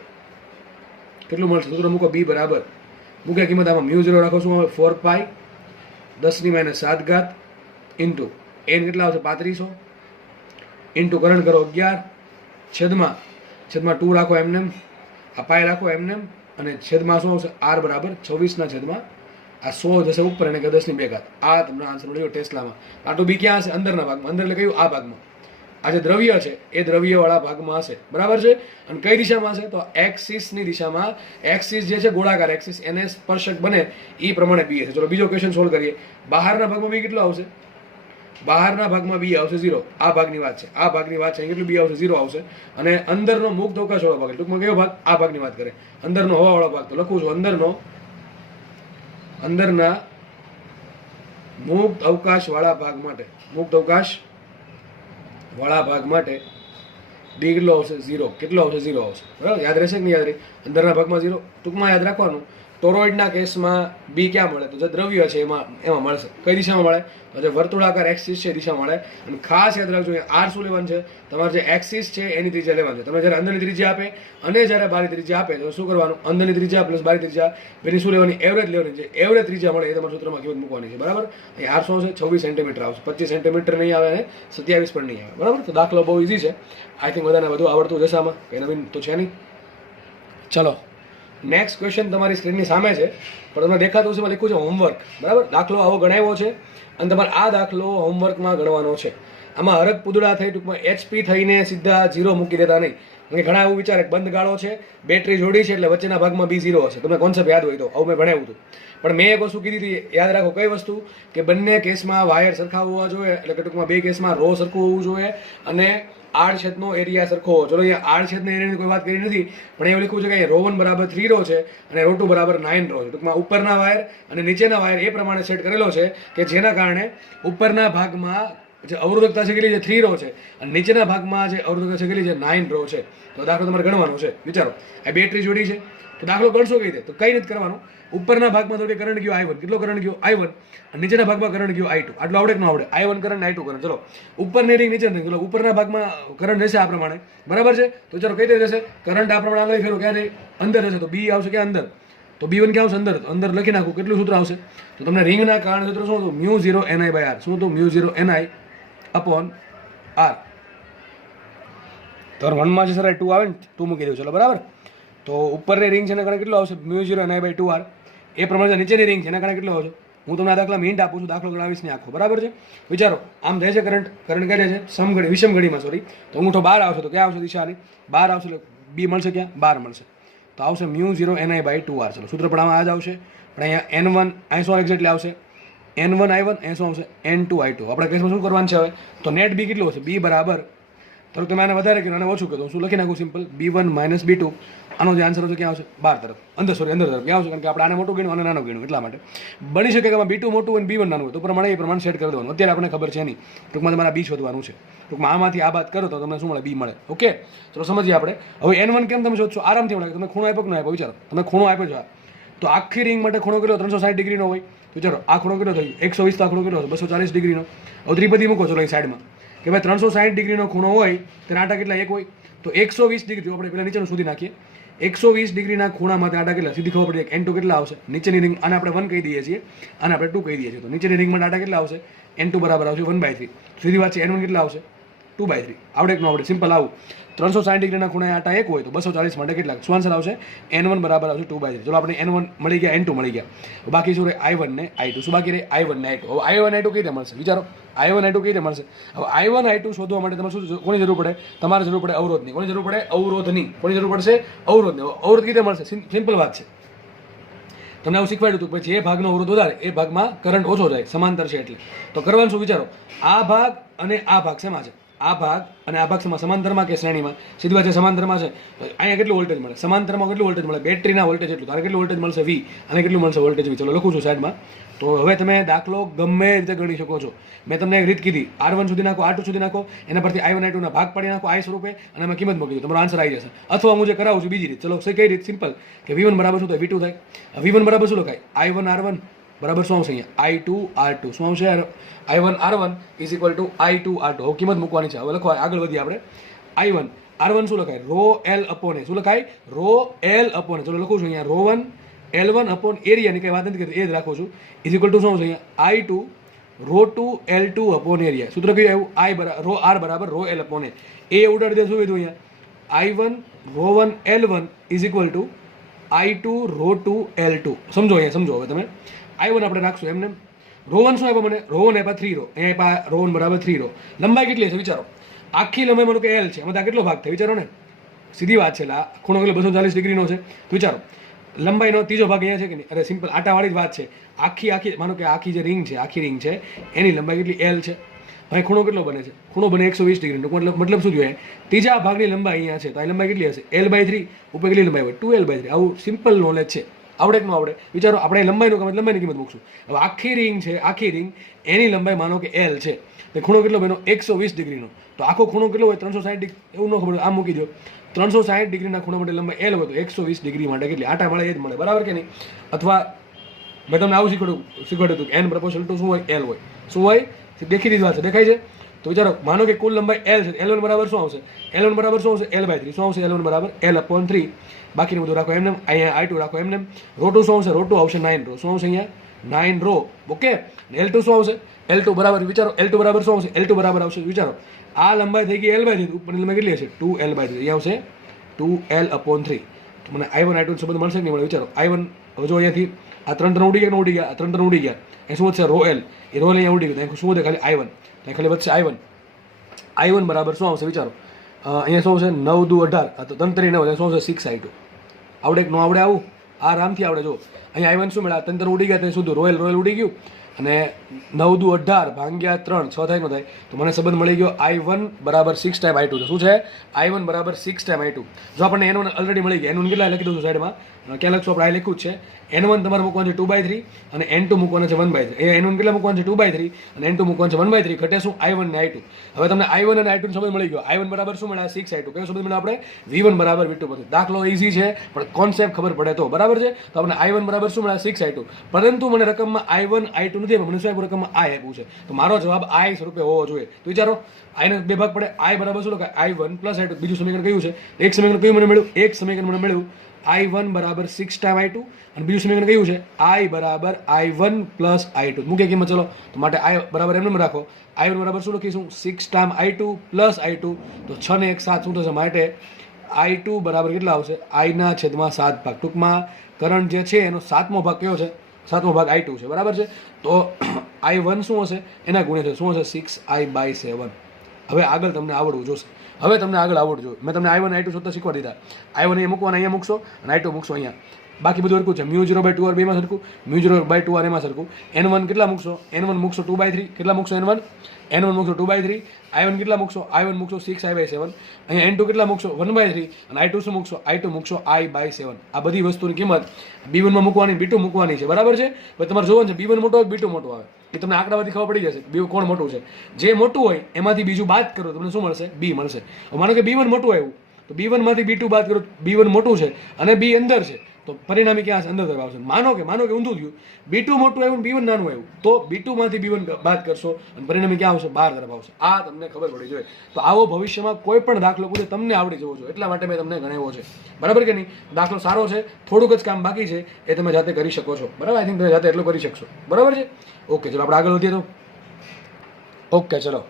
કેટલું મળશે, સૂત્ર મૂકો, બી બરાબર મૂક્યા કિંમત આમાં μ0 રાખો શું આવે 4π 10⁻⁷ ઇન્ટુ એન કેટલા આવશે 3500 ઇન્ટુ કરંટ કરો 11 છેદમાં 2 રાખો એમને, આ પાય રાખો એમને અને છેદમાં શું આવશે આર બરાબર 26/100 જશે ઉપર અને 10⁵. આ તમને આન્સર મળ્યો ટેસ્લામાં. આટલું બી ક્યાં હશે, અંદરના ભાગમાં. અંદર એટલે કયું, આ ભાગમાં. આ જે દ્રવ્ય છે એ દ્રવ્યવાળા ભાગમાં હશે, બરાબર છે. અને કઈ દિશામાં હશે તો એક્સિસની દિશામાં. એક્સિસ જે છે ગોળાકાર એક્સિસ એને સ્પર્શક બને એ પ્રમાણે બી હશે. ચલો બીજો ક્વેશ્ચન સોલ્વ કરીએ. બહારના ભાગમાં બી કેટલો આવશે, બહારના ભાગમાં બી આવશે 0. આ ભાગની વાત છે, આ ભાગની વાત છે. કેટલું બી આવશે, 0 આવશે. અને અંદરનો મુક્ત અવકાશવાળો ભાગ ટૂંકમાં કયો ભાગ, આ ભાગની વાત કરે. અંદરનો હવાવાળો ભાગ તો લખું છું અંદરના મુક્ત અવકાશવાળા ભાગ માટે, મુક્ત અવકાશ વાળા ભાગ માટે બી કેટલો આવશે, 0. કેટલો આવશે, 0 આવશે. બરાબર, યાદ રહેશે કે નહીં યાદ રહે, અંદરના ભાગમાં 0. ટૂંકમાં યાદ રાખવાનું. ટોરોઇડના કેસમાં બી ક્યાં મળે તો જે દ્રવ્ય છે એમાં મળશે. કઈ દિશામાં મળે તો જે વર્તુળાકાર એક્સિસ છે એ દિશામાં મળે. અને ખાસ યાદ રાખજો આર શું લેવાનું છે, તમારે જે એક્સિસ છે એની ત્રિજ્યા લેવાની છે. તમે જ્યારે અંદરની ત્રિજ્યા આપે અને જ્યારે બહારની ત્રિજ્યા આપે તો શું કરવાનું, અંદરની ત્રિજ્યા પ્લસ બહારની ત્રિજ્યા બેની શું લેવાની, એવરેજ લેવાની છે. એવરેજ ત્રિજ્યા મળે એ તમારા સૂત્રમાં કિંમત મૂકવાની છે. બરાબર, અહીં આર શું છે 26 સેન્ટીમીટર આવશે. 25 સેન્ટીમીટર નહીં આવે અને 27 પણ નહીં આવે. બરાબર, તો દાખલો બહુ ઇઝી છે. આઈ થિંક બધાને બધું આવડતું જશે આમાં, કંઈ નવીન તો છે નહીં. ચલો નેક્સ્ટ ક્વેશ્ચન તમારી સ્ક્રીનની સામે છે પણ તમને દેખાતું છે, લખ્યું છે હોમવર્ક. બરાબર, દાખલો આવો ગણાવ્યો છે અને તમારે આ દાખલો હોમવર્કમાં ગણવાનો છે. આમાં હરક પુદડા થઈ ટૂંકમાં HP થઈને સીધા 0 મૂકી દેતા નહીં. કારણ કે ઘણા એવું વિચારે બંધ ગાળો છે, બેટરી જોડી છે એટલે વચ્ચેના ભાગમાં બી 0 હશે. તમને કોન્સેપ્ટ યાદ હોય તો આવું મેં ભણાવ્યું હતું. પણ મેં એક વસ્તુ કીધી હતી, યાદ રાખો કઈ વસ્તુ, કે બંને કેસમાં વાયર સરખા હોવા જોઈએ. એટલે કે ટૂંકમાં બે કેસમાં રો સરખું હોવું જોઈએ અને આડછેદનો એરિયા સરખો હોવો. ચલો અહીંયા આડછેદના એરિયાની કોઈ વાત કરી નથી, પણ એવું લખ્યું છે કે રો 1 બરાબર 3 રો છે અને રો 2 બરાબર 9 રો છે. ટૂંકમાં ઉપરના વાયર અને નીચેના વાયર એ પ્રમાણે સેટ કરેલો છે કે જેના કારણે ઉપરના ભાગમાં જે અવરોધકતા છે કેટલી છે 3 રો છે અને નીચેના ભાગમાં જે અવરોધકતા છે કેટલી છે 9 રો છે. તો દાખલો તમારે ગણવાનો છે. વિચારો આ બેટરી જોડી છે તો દાખલો ગણશો કઈ રીતે, તો કઈ નથી કરવાનું. ઉપરના ભાગમાં તો કરંટ ગયો I1, કેટલો કરંટ ગયો I1 અને નીચેના ભાગમાં કરંટ ગયો I2. આટલું આવડે કે ન આવડે, I1 કરંટ I2 કરંટ. ચલો ઉપરની રિંગ નીચે ચલો ઉપરના ભાગમાં કરંટ રહેશે આ પ્રમાણે, બરાબર છે. તો ચલો કઈ રીતે રહેશે, કરંટ આ પ્રમાણે આગળ ફેરો ક્યાં અંદર રહેશે તો બી આવશે ક્યાં અંદર, તો B1 ક્યાં આવશે અંદર. તો અંદર લખી નાખું કેટલું સૂત્ર આવશે, તો તમને રિંગના કારણ સૂત્ર શું હતું, μ0ni/r. શું હતું, μ0ni/r. તો 1 માં જે સર 2 આવે ને 2 મૂકી દઉં. ચલો બરાબર, તો ઉપરની રિંગ છે એના કારણે કેટલો આવશે μ0ni/2r. એ પ્રમાણે નીચેની રિંગ છે એના કારણે કેટલો આવશે. હું તમને આ દાખલામાં હિન્ટ આપું છું, દાખલો ગણાવીશ નહીં આખો, બરાબર છે. વિચારો આમ જાય છે કરંટ ક્યાં જાય છે સમઘડી વિષમઘડીમાં, સોરી. તો અંગૂઠો બહાર આવશે તો ક્યાં આવશે દિશાની બહાર આવશે એટલે બી મળશે ક્યાં, બહાર મળશે. તો આવશે μ0ni/2r. ચલો સૂત્ર પણ આમાં આ જ આવશે, પણ અહીંયા n1 અહીં શું એક્ઝેક્ટલી આવશે n1 I1, અહીં શું આવશે n2 I2. આપણા કેસમાં શું કરવાનું છે હવે, તો નેટ બી કેટલું હશે, બી બરાબર, તો તમે આને વધારે કર્યું અને ઓછું કર્યું, શું લખી નાખું સિમ્પલ, B1 - B2. આનો જે આન્સર આવશે ક્યાં આવશે, બહાર તરફ, અંદર તરફ ક્યાં આવશે, કારણ કે આપણે આને મોટું ગણ્યું અને નાનું ગણ્યું એટલા માટે. બની શકે કે B2 મોટું અને B1 નાનું હોય તો પ્રમાણે એ પ્રમાણે સેટ કરી દેવાનું. અત્યારે આપણે ખબર છે નહીં, ટૂંકમાં તમારે બી શોધવાનું છે. ટૂંકમાં આમાંથી આ બાદ કરો તો તમને શું મળે, બી મળે. ઓકે, ચલો સમજીએ આપણે. હવે n1 કેમ તમે શોધશો, આરામથી મળે. તમે ખૂણો આપ્યો કે ન આપ્યો, વિચારો તમે ખૂણો આપ્યો છો તો આખી રિંગ માટે ખૂણો કેટલો 360 ડિગ્રીનો હોય. તો ચાલો આ ખૂણો કેટલો થયો 120, આ ખૂણો કેટલો થયો 240 ડિગ્રીનો. હવે ત્રિપદી મૂકો ચલો અહીં સાઈડમાં કે ભાઈ 360 ડિગ્રીનો ખૂણો હોય ત્યારે આટા કેટલા એક હોય, તો 120 ડિગ્રી. આપણે પહેલાં નીચેનું સુધી નાખીએ, 120 ડિગ્રીના ખૂણામાં આટા કેટલા સીધી ખબર પડી, n2 કેટલા આવશે. નીચેની રિંગ આને આપણે 1 કહી દઈએ છીએ, આને આપણે 2 કહી દઈએ છીએ. તો નીચેની રિંગમાં આટા કેટલા આવશે, n2 બરાબર આવશે 1/3. સીધી વાત છે n1 કેટલા આવશે 2/3 આવડે કે ન આવડે? સિમ્પલ આવું 360 ડિગ્રીના ખૂણે આટા 1 હોય તો 240 માટે કેટલા? શું આન્સર આવશે? n1 બરાબર આવશે 2/3. ચલો આપણે n1 મળી ગયા, n2 મળી ગયા. બાકી શું રહે? i1 ને i2. શું બાકી રહે? i1 ને i2. હવે i1 i2 કઈ રીતે મળશે? વિચારો, i1 i2 કઈ રીતે મળશે? હવે i1 i2 શોધવા માટે તમારે શું કોની જરૂર પડે? તમારે જરૂર પડે અવરોધની. કોની જરૂર પડે? અવરોધની. કોની જરૂર પડશે? અવરોધની. અવરોધ કઈ રીતે મળશે? સિમ્પલ વાત છે. તમને આવું શીખવાડ્યું હતું કે જે ભાગનો અવરોધ વધારે એ ભાગમાં કરંટ ઓછો જાય, સમાંતર છે એટલે. તો કરવાનું શું? વિચારો, આ ભાગ અને આ ભાગ શેમાં છે? આ ભાગ અને આ ભાગ શેમાં? સમાંતરમાં કે શ્રેણીમાં? સીધી વાત છે, સમાંતરમાં છે. તો અહીંયા કેટલું વોલ્ટેજ મળે? સમાંતરમાં કેટલું વોલ્ટેજ મળે? બેટરીના વોલ્ટેજ એટલું. તારે કેટલું વોલ્ટેજ મળશે? V. અને કેટલું મળશે? Voltage V. ચલો લખું છું સાઈડમાં. તો હવે તમે દાખલો ગમે રીતે ગણી શકો છો. મેં તમને એક રીત કીધી, R1 સુધી નાખો, R2 સુધી નાખો, એના પરથી i1 i2 ના ભાગ પાડી નાખો I સ્વરૂપે, અને એમાં કિંમત મૂકી દો, તમારો આન્સર આવી જશે. અથવા હું જે કરાવું છું બીજી રીત. ચલો કઈ રીત? સિમ્પલ, કે V1 બરાબર શું થાય? V2 થાય. V1 બરાબર શું લખાય? i1 R1 બરાબર શું આવશે અહીંયા? i2 R2. શું આવશે? i1 R1 is equal to i2 R2. હવે કિંમત મૂકવાની છે. હવે લખવા આગળ વધીએ આપણે. i1 R1 શું લખાય? રો L અપોન એ. શું લખાય? રો L અપોન એ. ચલો લખું છું અહીંયા રો 1 L1 અપોન એરિયાની કંઈ વાત નથી કરતી, એ જ રાખું છું. ઇઝ ઇક્વલ ટુ શું આવશે અહીંયા? i2 rho 2 L2 upon area. સૂત્ર કયું આવ્યું? I બરાબર રો R બરાબર રો L અપોન એ ઉડાડી દે. શું કીધું અહીંયા? i1 rho 1 L1 is equal to i2 rho 2 L2. સમજો અહીંયા, સમજો. હવે તમે i1 આપણે રાખશું એમને. રો 1 શું આપ્યા મને? રો 1 આપ્યા 3 રો. અહીંયા આપ્યા રો 1 બરાબર 3 રો. લંબાઈ કેટલી હશે? વિચારો, આખી લંબાઈ માનો કે L છે, એમાં કેટલો ભાગ થાય? વિચારો ને, સીધી વાત છે. ખૂણો કેટલો? 240 ડિગ્રીનો છે. તો વિચારો, લંબાઈનો ત્રીજો ભાગ અહીંયા છે કે નહીં? અરે સિમ્પલ આટાવાળી જ વાત છે. આખી માનો કે આખી જે રિંગ છે, આખી રિંગ છે, એની લંબાઈ કેટલી? L છે. ભાઈ ખૂણો કેટલો બને છે? ખૂણો બને 120 ડિગ્રીનો. મતલબ શું જોઈએ? ત્રીજા ભાગની લંબાઈ અહીંયા છે, તો આ લંબાઈ કેટલી હશે? L/3. ઉપર કેટલી લંબાઈ હોય? 2L/3. આવું સિમ્પલ નોલેજ છે. આવડે કે ન આવડે? વિચારો, આપણે લંબાઈની કિંમત મૂકશું. હવે આખી રિંગ છે, આખી રિંગ, એની લંબાઈ માનો કે L છે, તો ખૂણો કેટલો બન્યો? 120 ડિગ્રીનો. તો આખો ખૂણો કેટલો હોય? 360 ડિગ્રી. એવું ન ખબર, આમ મૂકી દો. 360 ડિગ્રીના ખૂણા માટે લંબાઈ L હોય તો 120 ડિગ્રી માટે કેટલી આટા મળે? એ જ મળે, બરાબર કે નહીં? અથવા મેં તમને આવું શીખવાડ્યું હતું કે n પ્રપોર્શનલ ટુ શું હોય? L હોય. શું હોય? દેખીતી વાત છે, દેખાય છે. તો વિચારો, માનો કે કુલ લંબાઈ L છે, L1 બરાબર શું આવશે? L1 બરાબર શું આવશે? L/3. શું આવશે? L1 બરાબર L/3. બાકીનું બધું રાખો એમને. અહીંયા i2 રાખો એમને. રો 2 શું આવશે? રો 2 આવશે 9 રો. શું આવશે અહીંયા? 9 રો. ઓકે. L2 શું આવશે? L2 બરાબર, વિચારો, L2 બરાબર શું આવશે? L2 બરાબર આવશે, વિચારો, આ લંબાઈ થઈ ગઈ L/3. ઉપરની લંબાઈ કેટલી હશે? 2L/3. અહીંયા આવશે 2L/3. તો મને i1 i2 સંબંધ મળશે કે નહીં મળે? વિચારો, i1 હવે જો અહીંયાથી આ 3 ઉડી ગયા, ઉડી ગયા, આ 3 ઉડી ગયા. એ શું વધશે? Rho L. એ રો L અહીંયા ઉડી ગયું. શું વધે? ખાલી i1. ત્યાં ખાલી વધશે i1. i1 બરાબર શું આવશે? વિચારો, અહીંયા શું આવશે? 9 દુ 18. આ તો 3 9. શું આવશે? 6i2. આવડે કે ન આવડે? આવું આરામથી આવડે. જો અહીંયા i1 શું મળ્યા? 3 ઉડી ગયા, ત્યાં સુધી રોયલ ઉડી ગયું. અને 9 દુ 18 ભાગ્યા 3 6 થાય ન થાય? તો મને સંબંધ મળી ગયો i1 બરાબર 6 ટાઈમ i2. તો શું છે? i1 બરાબર 6 ટાઈમ i2. જો આપણને n1 ઓલરેડી મળી ગયા, n1 કેટલા લખી દઉં છું સાઈડમાં. ક્યાં લખશું આપણે? આ લખ્યું જ છે. n1 તમારે મૂકવાનું છે 2/3 અને n2 મૂકવાનું છે 1/3. એ n1 કેટલા મૂકવાનું છે? 2/3 અને n2 મૂકવાનું છે 1/3. ઘટે શું? i1 ને i2. હવે તમને i1 અને i2 નો સંબંધ મળી ગયો. i1 બરાબર શું મળ્યા? 6i2. કયો સંબંધ મળ્યો આપણે? v1 બરાબર v2 પરથી. દાખલો ઈઝી છે, પણ કોન્સેપ્ટ ખબર પડે તો, બરાબર છે. તો આપણે i1 બરાબર શું મળ્યા? 6i2. પરંતુ મને રકમમાં i1 i2 નથી આપ્યું, મને શું આપ્યું? રકમમાં i આપ્યું છે. તો મારો જવાબ i સ્વરૂપે હોવો જોઈએ. તો વિચારો, i ને બે ભાગ પડે. i બરાબર શું લખાય? i1 plus i2. બીજું સમીકરણ કયું છે? એક સમીકરણ કયું મને મળ્યું? એક સમીકરણ મને મળ્યું i1 બરાબર 6 ટાઈમ i2. અને બીજું સમીકરણ કયું છે? i બરાબર i1 પ્લસ i2. મૂકે કિંમત. ચલો, તો માટે i બરાબર એમને રાખો. i1 બરાબર શું લખીશું? 6 ટાઈમ i2 પ્લસ i2. તો 6 ને 1 7 શું થશે? માટે i2 બરાબર કેટલા આવશે? i ના છેદમાં 7 ભાગ. ટૂંકમાં કરંટ જે છે એનો 7મો ભાગ કયો છે? 7મો ભાગ i2 છે, બરાબર છે. તો i1 શું હશે? એના ગુણે છે. શું હશે? 6i/7. હવે આગળ તમને આવડવું જોશે. હવે તમને આગળ આવડજો. મેં તમને i1 i2 શોધતા શીખવાડી દીધા. i1 અહીંયા મૂકવાના, અહીંયા મૂકશો, અને i2 મૂકશો અહીંયા. બાકી બધું સરખું છે. μ0/2 r બેમાં સરખું, μ0/2 r એમાં સરખું. n1 કેટલા મૂકશો? n1 મૂકશો 2/3. કેટલા મૂકશો? n1 મૂકશો 2/3. i1 કેટલા મૂકશો? i1 મૂકશો 6i/7. અહીંયા n2 કેટલા મૂકશો? 1/3. અને i2 શું મૂકશો? i2 મૂકશો i/7. આ બધી વસ્તુની કિંમત b1 માં મૂકવાની, b2 મૂકવાની છે, બરાબર છે. હવે તમારે જોવાનું છે b1 મોટો આવે b2 મોટો આવે. એ તમને આંકડામાંથી ખબર પડી જશે b કોણ મોટું છે. જે મોટું હોય એમાંથી બીજું બાદ કરો, તમને શું મળશે? b મળશે. માનો કે b1 મોટું આવ્યું, તો b1 માંથી b2 બાદ કરો, b1 મોટું છે અને b અંદર છે, તો પરિણામી ક્યાં છે? અંદર તરફ આવશે. માનો કે ઊંધું થયું, b2 મોટું આવ્યું, b1 નાનું આવ્યું, તો b2 માંથી b1 બાદ કરશો અને પરિણામી ક્યાં આવશે? બહાર તરફ આવશે. આ તમને ખબર પડી જોઈએ. તો આવો ભવિષ્યમાં કોઈ પણ દાખલો પૂછે તમને આવડી જવો જોઈએ, એટલા માટે મેં તમને ગણાવ્યો છે, બરાબર કે નહીં? દાખલો સારો છે, થોડુંક જ કામ બાકી છે, એ તમે જાતે કરી શકો છો, બરાબર? આઈ થિંક તમે જાતે એટલું કરી શકશો, બરાબર છે. ઓકે, ચલો આપણે આગળ વધીએ. તો ઓકે, ચલો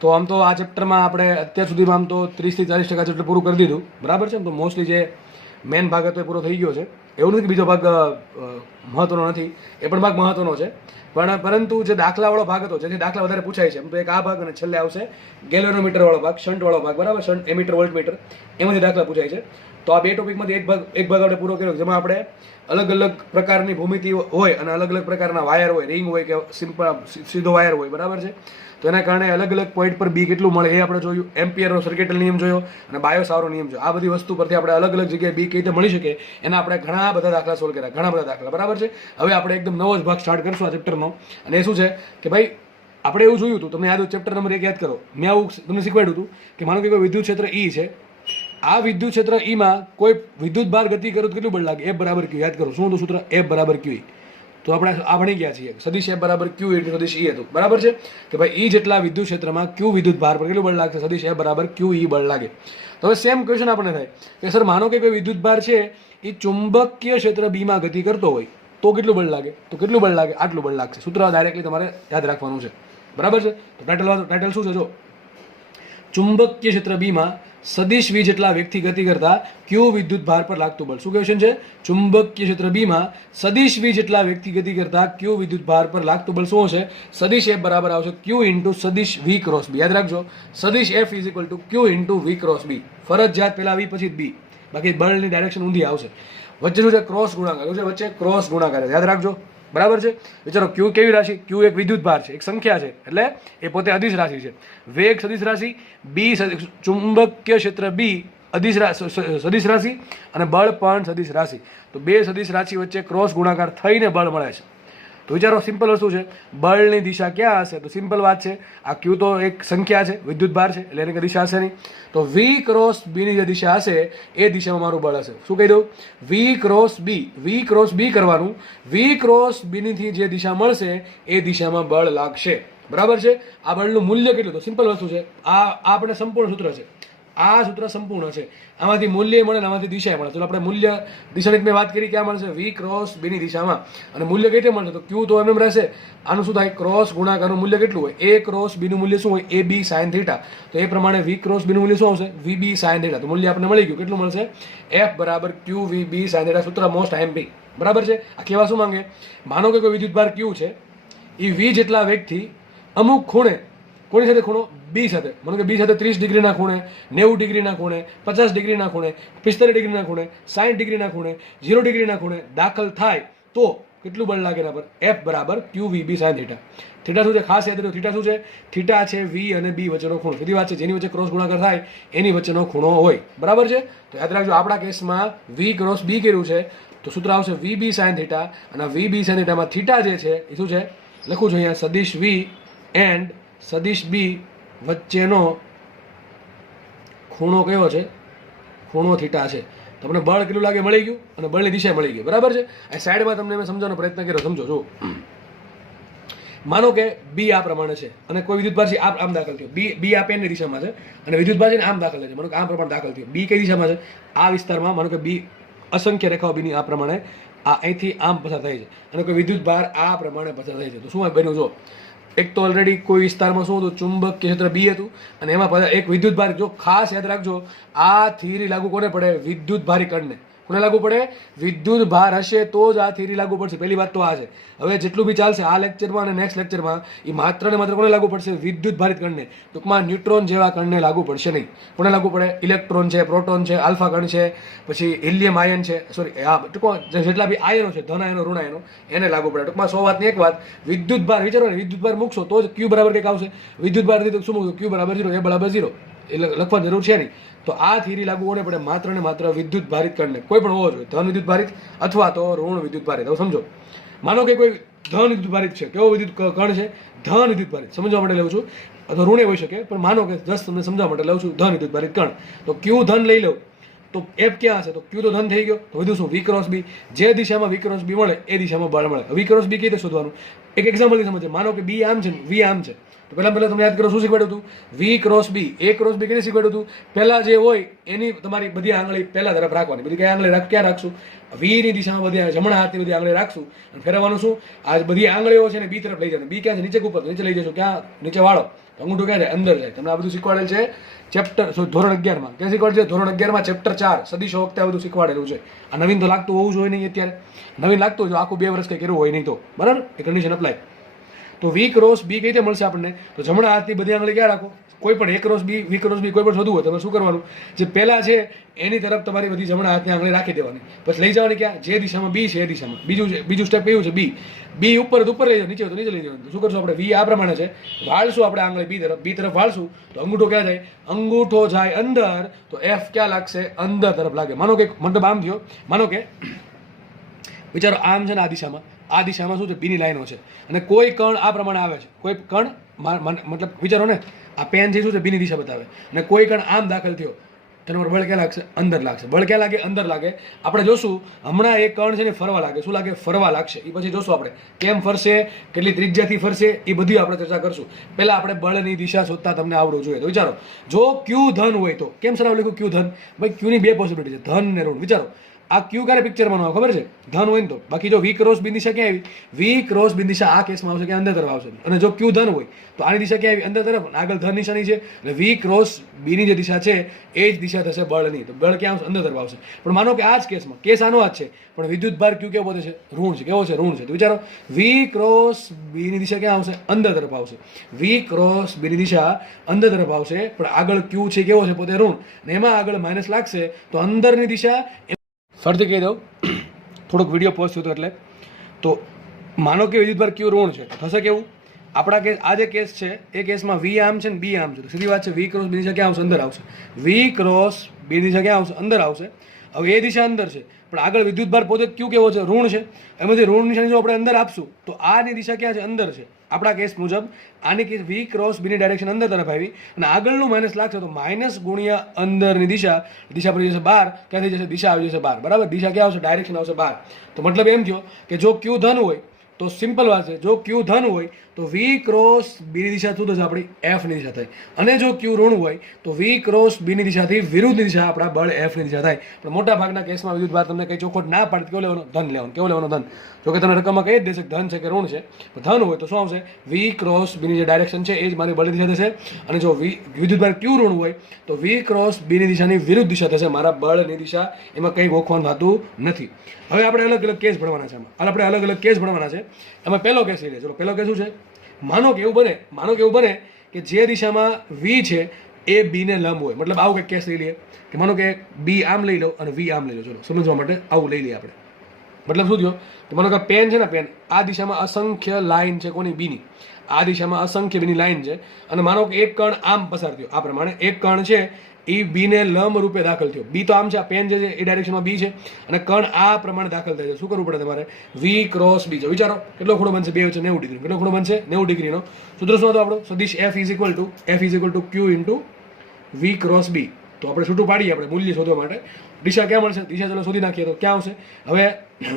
તો આમ તો આ ચેપ્ટરમાં આપણે અત્યાર સુધીમાં આમ તો 30 થી 40% ચેપ્ટર પૂરું કરી દીધું, બરાબર છે. તો મોસ્ટલી જે મેન ભાગ હતો એ પૂરો થઈ ગયો છે. એવું નથી કે બીજો ભાગ મહત્વનો નથી, એ પણ ભાગ મહત્વનો છે. પરંતુ જે દાખલાવાળો ભાગ હતો, જેથી દાખલા વધારે પૂછાય છે, એમ તો એક આ ભાગ અને છેલ્લે આવશે ગેલ્વેનોમીટર વાળો ભાગ, શન્ટ વાળો ભાગ, બરાબર. શન્ટ, એમીટર, વોલ્ટમીટર, એમાંથી દાખલા પૂછાય છે. તો આ બે ટોપિકમાંથી એક ભાગ આપણે પૂરો કર્યો, જેમાં આપણે અલગ અલગ પ્રકારની ભૂમિતિ હોય અને અલગ અલગ પ્રકારના વાયર હોય, રિંગ હોય કે સિમ્પલ સીધો વાયર હોય, બરાબર છે. તો એના કારણે અલગ અલગ પોઈન્ટ પર બી કેટલું મળે એ આપણે જોયું. એમ્પિયરનો સર્કિટલ નિયમ જોયો અને બાયોસાવરનો નિયમ જોયો. આ બધી વસ્તુ પરથી આપણે અલગ અલગ જગ્યાએ બી કઈ રીતે મળી શકે એના આપણે ઘણા બધા દાખલા સોલ્વ કર્યા, ઘણા બધા દાખલા, બરાબર છે. હવે આપણે એકદમ નવો જ ભાગ સ્ટાર્ટ કરશું આ ચેપ્ટરનો. અને એ શું છે કે ભાઈ આપણે એવું જોયું હતું, તમને યાદ હોય ચેપ્ટર નંબર 1 યાદ કરો, મેં આવું તમને શીખવાડ્યું હતું કે માનો કે કોઈ વિદ્યુત ક્ષેત્ર ઈ છે. આ વિદ્યુત ક્ષેત્ર ઈમાં કોઈ વિદ્યુત ભાર ગતિ કરો તો કેટલું બળ લાગે? F બરાબર Q. યાદ કરો શું હતું સૂત્ર? F બરાબર Q. તો આપણે આ ભણી ગયા છીએ, સદિશ F બરાબર Q એટલે સદિશ E હતું, બરાબર છે. કે ભાઈ E જેટલા વિદ્યુત ક્ષેત્રમાં Q વિદ્યુત ભાર પર કેટલું બળ લાગશે? સદિશ F બરાબર Q E બળ લાગે. તો હવે સેમ ક્વેશ્ચન આપણે થાય કે સર માનો કે કોઈ વિદ્યુત ભાર છે એ ચુંબકીય ક્ષેત્ર B માં ગતિ કરતો હોય તો કેટલું બળ લાગે? તો કેટલું બળ લાગે? આટલું બળ લાગશે. સૂત્ર ડાયરેક્ટલી તમારે યાદ રાખવાનું છે, બરાબર છે. તો ટાઇટલ શું છે? જો ચુંબકીય ક્ષેત્ર B માં સદિશ V જેટલા વેગથી ગતિ કરતા Q વિદ્યુત ભાર પર લાગતું બળ. શું ક્વેશ્ચન છે? ચુંબકીય ક્ષેત્ર B માં સદિશ V જેટલા વેગથી ગતિ કરતા Q વિદ્યુત ભાર પર લાગતું બળ શું હશે? સદિશ F બરાબર આવશે Q ઇન્ટુ સદિશ V ક્રોસ B. યાદ રાખજો, સદિશ F is equal two Q into V cross B. ફરજિયાત પહેલા V પછી B, બાકી બળની ડાયરેક્શન ઊંધી આવશે. વચ્ચે શું છે? ક્રોસ ગુણાકાર. શું છે વચ્ચે? ક્રોસ ગુણાકાર. યાદ રાખજો, બરાબર છે. વિચારો Q કેવી રાશિ? Q એક વિદ્યુત ભાર છે, એક સંખ્યા છે, એટલે એ પોતે અદિશ રાશિ છે. વેગ સદિશ રાશિ, B ચુંબકીય ક્ષેત્ર B સદિશ રાશિ અને બળ પણ સદિશ રાશિ. તો બે સદિશ રાશિ વચ્ચે ક્રોસ ગુણાકાર થઈને બળ મળે છે. તો વિચારો સિમ્પલ વસ્તુ છે, બળની દિશા ક્યાં હશે? તો સિમ્પલ વાત છે, આ Q તો એક સંખ્યા છે, વિદ્યુત ભાર છે, એટલે એની કઈ દિશા હશે નહીં. તો V ક્રોસ B ની જે દિશા હશે એ દિશામાં મારું બળ હશે. શું કહી દઉં? V cross B. V cross B કરવાનું, V ક્રોસ B ની જે દિશા મળશે એ દિશામાં બળ લાગશે, બરાબર છે. આ બળનું મૂલ્ય કેટલું? તો સિમ્પલ વસ્તુ છે, આ આપણે સંપૂર્ણ સૂત્ર છે, આ સૂત્ર સંપૂર્ણ છે. આમાંથી મૂલ્ય મળે ને આમાંથી દિશા મળે. તો આપણે મૂલ્ય દિશાની મેં વાત કરી, ક્યાં મળશે? V ક્રોસ B ની દિશામાં. અને મૂલ્ય કેટલે મળશે? તો Q તો એમ રહેશે. આનું શું થાય? ક્રોસ ગુણાકારનું મૂલ્ય કેટલું હોય? A ક્રોસ B નું મૂલ્ય શું હોય? AB sin θ. તો એ પ્રમાણે V ક્રોસ B નું મૂલ્ય શું આવશે? VB sin θ. તો મૂલ્ય આપણને મળી ગયું. કેટલું મળશે? F બરાબર Q VB sin θ. સૂત્ર મોસ્ટ IMP, બરાબર છે. આ કેવા શું માંગે? માનો કે કોઈ વિદ્યુત ભાર Q છે, એ V જેટલા વેગથી અમુક ખૂણે, કોની સાથે ખૂણો? B સાથે. માનો કે B સાથે 30 ડિગ્રીના ખૂણે, 90 ડિગ્રીના ખૂણે, 50 ડિગ્રીના ખૂણે, 45 ડિગ્રીના ખૂણે, 60 ડિગ્રીના ખૂણે, 0 ડિગ્રીના ખૂણે દાખલ થાય તો કેટલું બળ લાગે એના પર? F બરાબર Q VB sin θ. થીટા શું છે? ખાસ યાદ રાખો, થીટા શું છે? થીટા છે V અને B વચ્ચેનો ખૂણો. સીધી વાત છે, જેની વચ્ચે ક્રોસ ગુણાકાર થાય એની વચ્ચેનો ખૂણો હોય, બરાબર છે. તો યાદ રાખજો, આપણા કેસમાં V ક્રોસ B કર્યું છે તો સૂત્ર આવશે VB sin θ. અને VB sin θ માં થીટા જે છે એ શું છે? લખું છું અહીંયા, સદિશ V એન્ડ સદિશ B વચ્ચેનો ખૂણો કયો છે? ખૂણો થીટા છે. તમને બળ કેટલું લાગે? મળી ગયું. અને બળની દિશા મળી ગઈ, બરાબર છે. આ સાઈડમાં તમને મેં સમજાવવાનો પ્રયત્ન કર્યો, સમજો. જો માનો કે B આ પ્રમાણે છે અને કોઈ વિદ્યુત ભાર છે આમ દાખલ થયો, B આ પેનની દિશામાં છે અને વિદ્યુત ભાર છે ને આમ દાખલ થાય છે. માનો કે આમ પ્રમાણે દાખલ થયો. B કઈ દિશામાં છે? આ વિસ્તારમાં. માનો કે B અસંખ્ય રેખાઓ B ની આ પ્રમાણે આ અહીંથી આમ પસાર થાય છે અને કોઈ વિદ્યુત ભાર આ પ્રમાણે પસાર થાય છે. તો શું બન્યું? જો એક તો ઓલરેડી કોઈ વિસ્તારમાં શું હતું? ચુંબકીય ક્ષેત્ર B હતું અને એમાં એક વિદ્યુત ભાર. જો ખાસ યાદ રાખજો, આ થિયરી લાગુ કોને પડે? વિદ્યુત ભારી કણને. કોને લાગુ પડે? વિદ્યુત ભાર હશે તો જ આ થિયરી લાગુ પડશે. પહેલી વાત તો આ છે. હવે જેટલું બી ચાલશે આ લેક્ચરમાં અને નેક્સ્ટ લેક્ચરમાં, એ માત્ર ને માત્ર કોને લાગુ પડશે? વિદ્યુત ભારિત કણને. ટૂંકમાં ન્યુટ્રોન જેવા કણને લાગુ પડશે નહીં. કોને લાગુ પડે? ઇલેક્ટ્રોન છે, પ્રોટોન છે, આલ્ફા કણ છે, પછી હિલિયમ આયન છે, સોરી ટૂંકમાં જેટલા બી આયનો છે, ધન આયનો, ઋણ આયનો, એને લાગુ પડે. ટૂંકમાં 100 વાતની એક વાત, વિદ્યુત ભાર વિચારો ને, વિદ્યુત ભાર મૂકશો તો જ Q બરાબર કંઈક આવશે. વિદ્યુત ભાર દીધું શું મૂક્યું? Q બરાબર 0, A બરાબર 0, એટલે લખવાની જરૂર છે નહીં. તો આ થિયરી લાગુ કોને પડે? માત્ર ને માત્ર વિદ્યુત ભારિત કણને. કોઈ પણ હોવો જોઈએ, ધન વિદ્યુત ભારિત અથવા તો ઋણ વિદ્યુત ભારિત. હવે સમજો, માનો કે કોઈ ધન વિદ્યુત ભારિત છે. કેવો વિદ્યુત કણ છે? ધન વિદ્યુત ભારિત. સમજવા માટે લઉં છું, અથવા ઋણે હોઈ શકે, પણ માનો કે જસ્ટ તમને સમજવા માટે લઉં છું ધન વિદ્યુત ભારિત કણ. તો Q ધન લઈ લઉં તો F ક્યાં હશે? તો Q તો ધન થઈ ગયો. તો વધુ શું? V cross B. જે દિશામાં V ક્રોસ B મળે એ દિશામાં બળ મળે. V ક્રોસ B કઈ રીતે શોધવાનું? એક એક્ઝામ્પલથી સમજે. માનો કે B આમ છે, V આમ છે. તો પહેલા તમે યાદ કરો શું શીખવાડ્યું હતું? V cross B. A cross B કઈ શીખવાડ્યું હતું? પહેલા જે હોય એની તમારી બધી આંગળી પહેલા તરફ રાખવાની. બધી કઈ આંગળી ક્યાં રાખશું? V ની દિશામાં બધી જમણા હાથની બધી આંગળી રાખશું અને ફેરવવાનું શું? આ બધી આંગળીઓ છે ને B તરફ લઈ જવાની. B ક્યાં છે? નીચે ઉપર. નીચે લઈ જશો. ક્યાં? નીચે વાળો. તો અંગૂઠો ક્યાં જાય? અંદર જાય. તમને આ બધું શીખવાડેલ છે ચેપ્ટર ધોરણ 11માં. ક્યાં શીખવાડે છે? ધોરણ 11માં ચેપ્ટર 4 સદીશો વખતે આ બધું શીખવાડેલું છે. આ નવીન તો લાગતું હોવું જોઈએ નહીં અત્યારે. નવીન લાગતું હોય જો આખું 2 વર્ષ કંઈ કર્યું હોય નહીં તો બરાબર એ કન્ડિશન અપ્લાય. તો વી ક્રોસ બી કઈ રીતે મળશે આપણને? તો જમણા હાથની બધી આંગળી ક્યાં રાખો? કોઈ પણ એ ક્રોસ બી વી ક્રોસ બી કોઈ પણ શોધવું હોય તમે શું કરવાનું? જે પહેલા છે એની તરફ તમારી બધી જમણા હાથની આંગળી રાખી દેવાની. પછી લઈ જવાની ક્યાં? જે દિશામાં બી છે એ દિશામાં. બીજું સ્ટેપ કયું છે? બી ઉપર ઉપર લઈ જાવ, નીચે તો નીચે લઈ જવાનું. શું કરશું આપણે? વી આ પ્રમાણે છે, વાળશું આપણે આંગળી બી તરફ વાળશું તો અંગૂઠો ક્યાં જાય? અંગૂઠો જાય અંદર. તો એફ ક્યાં લાગશે? અંદર તરફ લાગે. માનો કે મતલબ આમ થયો, માનો કે વિચારો આમ છે ને આ દિશામાં શું છે? બીની લાઈનો છે અને કોઈ કણ આ પ્રમાણે આવે છે. કોઈ કણ મતલબ વિચારો ને આ પેન છે શું છે? બીની દિશા બતાવે અને કોઈ કણ આમ દાખલ થયો તેનો બળ ક્યાં લાગશે? અંદર લાગશે. બળ ક્યાં લાગે? અંદર લાગે. આપણે જોશું હમણાં એક કણ છે ને ફરવા લાગે. શું લાગે? ફરવા લાગશે. એ પછી જોશું આપણે કેમ ફરશે, કેટલી ત્રિજ્યાથી ફરશે, એ બધી આપણે ચર્ચા કરશું. પહેલા આપણે બળની દિશા શોધતા તમને આવડવું જોઈએ. તો વિચારો જો ક્યુ ધન હોય તો કેમ સર લખ્યું ક્યુ ધન? ભાઈ ક્યુની 2 પોસિબિલિટી છે, ધન ને ઋણ. વિચારો આ ક્યુ ક્યારે પિક્ચરમાં આવે ખબર છે? ધન હોય ને તો. બાકી જો વી ક્રોસ બિન દિશા ક્યાં આવી? વી ક્રોસ બિન દિશા આ કેસમાં આવશે કે અંદર તરફ આવશે. અને જો ક્યુ ધન હોય તો આની દિશા ક્યાં આવી? અંદર તરફ. આગળ ધન નિશાની છે એટલે વી ક્રોસ બીની જે દિશા છે એ જ દિશા થશે બળની. તો બળ ક્યાં આવશે? અંદર તરફ આવશે. પણ માનો કે આ જ કેસમાં કેસ આનો જ છે પણ વિદ્યુત ભાર ક્યુ કેવો પોતે છે? ઋણ છે. કેવો છે? ઋણ છે. તો વિચારો વી ક્રોસ બીની દિશા ક્યાં આવશે? અંદર તરફ આવશે. વી ક્રોસ બીની દિશા અંદર તરફ આવશે પણ આગળ ક્યુ છે કેવો છે? પોતે ઋણ. અને એમાં આગળ માઇનસ લાગશે તો અંદરની દિશા. ફરીથી કહી દઉં, થોડોક વિડીયો પોઝ થયો હતો એટલે. તો માનો કે વિદ્યુતભાર ક્યુ ઋણ છે તો થશે કેવું? આપણા કેસ આ જે કેસ છે એ કેસમાં વી આમ છે ને બી આમ છે. તો સીધી વાત છે વી ક્રોસ બી દિશા ક્યાં આવશે? અંદર આવશે. વી ક્રોસ બી દિશા ક્યાં આવશે? અંદર આવશે. હવે એ દિશા અંદર છે પણ આગળ વિદ્યુતભાર પોતે ક્યુ કેવો છે? ઋણ છે. એમાંથી ઋણ નિશાની જો આપણે અંદર આપશું તો આની દિશા ક્યાં છે? અંદર છે. આપણા કેસ મુજબ આની કેસ વી ક્રોસ બીની ડાયરેક્શન અંદર તરફ આવી અને આગળનું માઇનસ લાગશે તો માઇનસ ગુણ્યા અંદરની દિશા પર જશે 12. ક્યાં થઈ જશે? દિશા આવી જશે 12. બરાબર. દિશા ક્યાં આવશે? ડાયરેક્શન આવશે 12. તો મતલબ એમ થયો કે જો ક્યુ ધન હોય તો સિમ્પલ વાત છે, જો ક્યુ ધન હોય તો વી ક્રોસ બીની દિશા શું થશે? આપણી એફની દિશા થાય. અને જો ક્યુ ઋણ હોય તો વી ક્રોસ બીની દિશાથી વિરુદ્ધની દિશા આપણા બળ એફની દિશા થાય. પણ મોટા ભાગના કેસમાં વિદ્યુત ભાર તમને કઈ ચોખોટ ના પાડે કેવો લેવાનો? ધન લેવાનો. કેવો લેવાનો? ધન. જો કે તમને રકમમાં કહી જ દેશે ધન છે કે ઋણ છે. ધન હોય તો શું આવશે? વી ક્રોસ બીની જે ડાયરેક્શન છે એ જ મારી બળની દિશા થશે. અને જો વિદ્યુત ભાર ક્યુ ઋણ હોય તો વી ક્રોસ બીની દિશાની વિરુદ્ધ દિશા થશે મારા બળની દિશા. એમાં કંઈ ગોખવાનું થતું નથી. હવે આપણે અલગ અલગ કેસ ભણવાના છે. આપણે અલગ અલગ કેસ ભણવાના છે. એમાં પહેલો કેસ લઈ લે. ચલો પહેલો કેસ શું છે? માનો કે એવું બને કે જે દિશામાં વી છે એ બીને લંબ હોય. મતલબ આવું કંઈક કેસ લઈ લઈએ કે માનો કે બી આમ લઈ લો અને વી આમ લઈ લો. ચલો સમજવા માટે આવું લઈ લઈએ આપણે. મતલબ શું થયો? તો માનો કે પેન છે ને, પેન આ દિશામાં અસંખ્ય લાઈન છે. કોની? બીની. આ દિશામાં અસંખ્ય બીની લાઈન છે અને માનો કે એક કણ આમ પસાર થયો. આ પ્રમાણે એક કણ છે એ બીને લંબ રૂપે દાખલ થયો. બી તો આમ છે, આ પેન જે છે એ ડાયરેક્શનમાં બી છે અને કણ આ પ્રમાણે દાખલ થાય છે. શું કરવું પડે તમારે? વી ક્રોસ બી. વિચારો કેટલો ખૂણો બનશે? 2 વચ્ચે 90 ડિગ્રી. કેટલો ખૂણો બનશે? 90 ડિગ્રીનો. સૂત્ર શું હતો આપણો? સદિશ F is equal to q into v cross B. તો આપણે છૂટું પાડીએ આપણે મૂલ્ય શોધવા માટે. દિશા ક્યાં મળશે? દિશા ચલો શોધી નાખીએ તો ક્યાં આવશે? હવે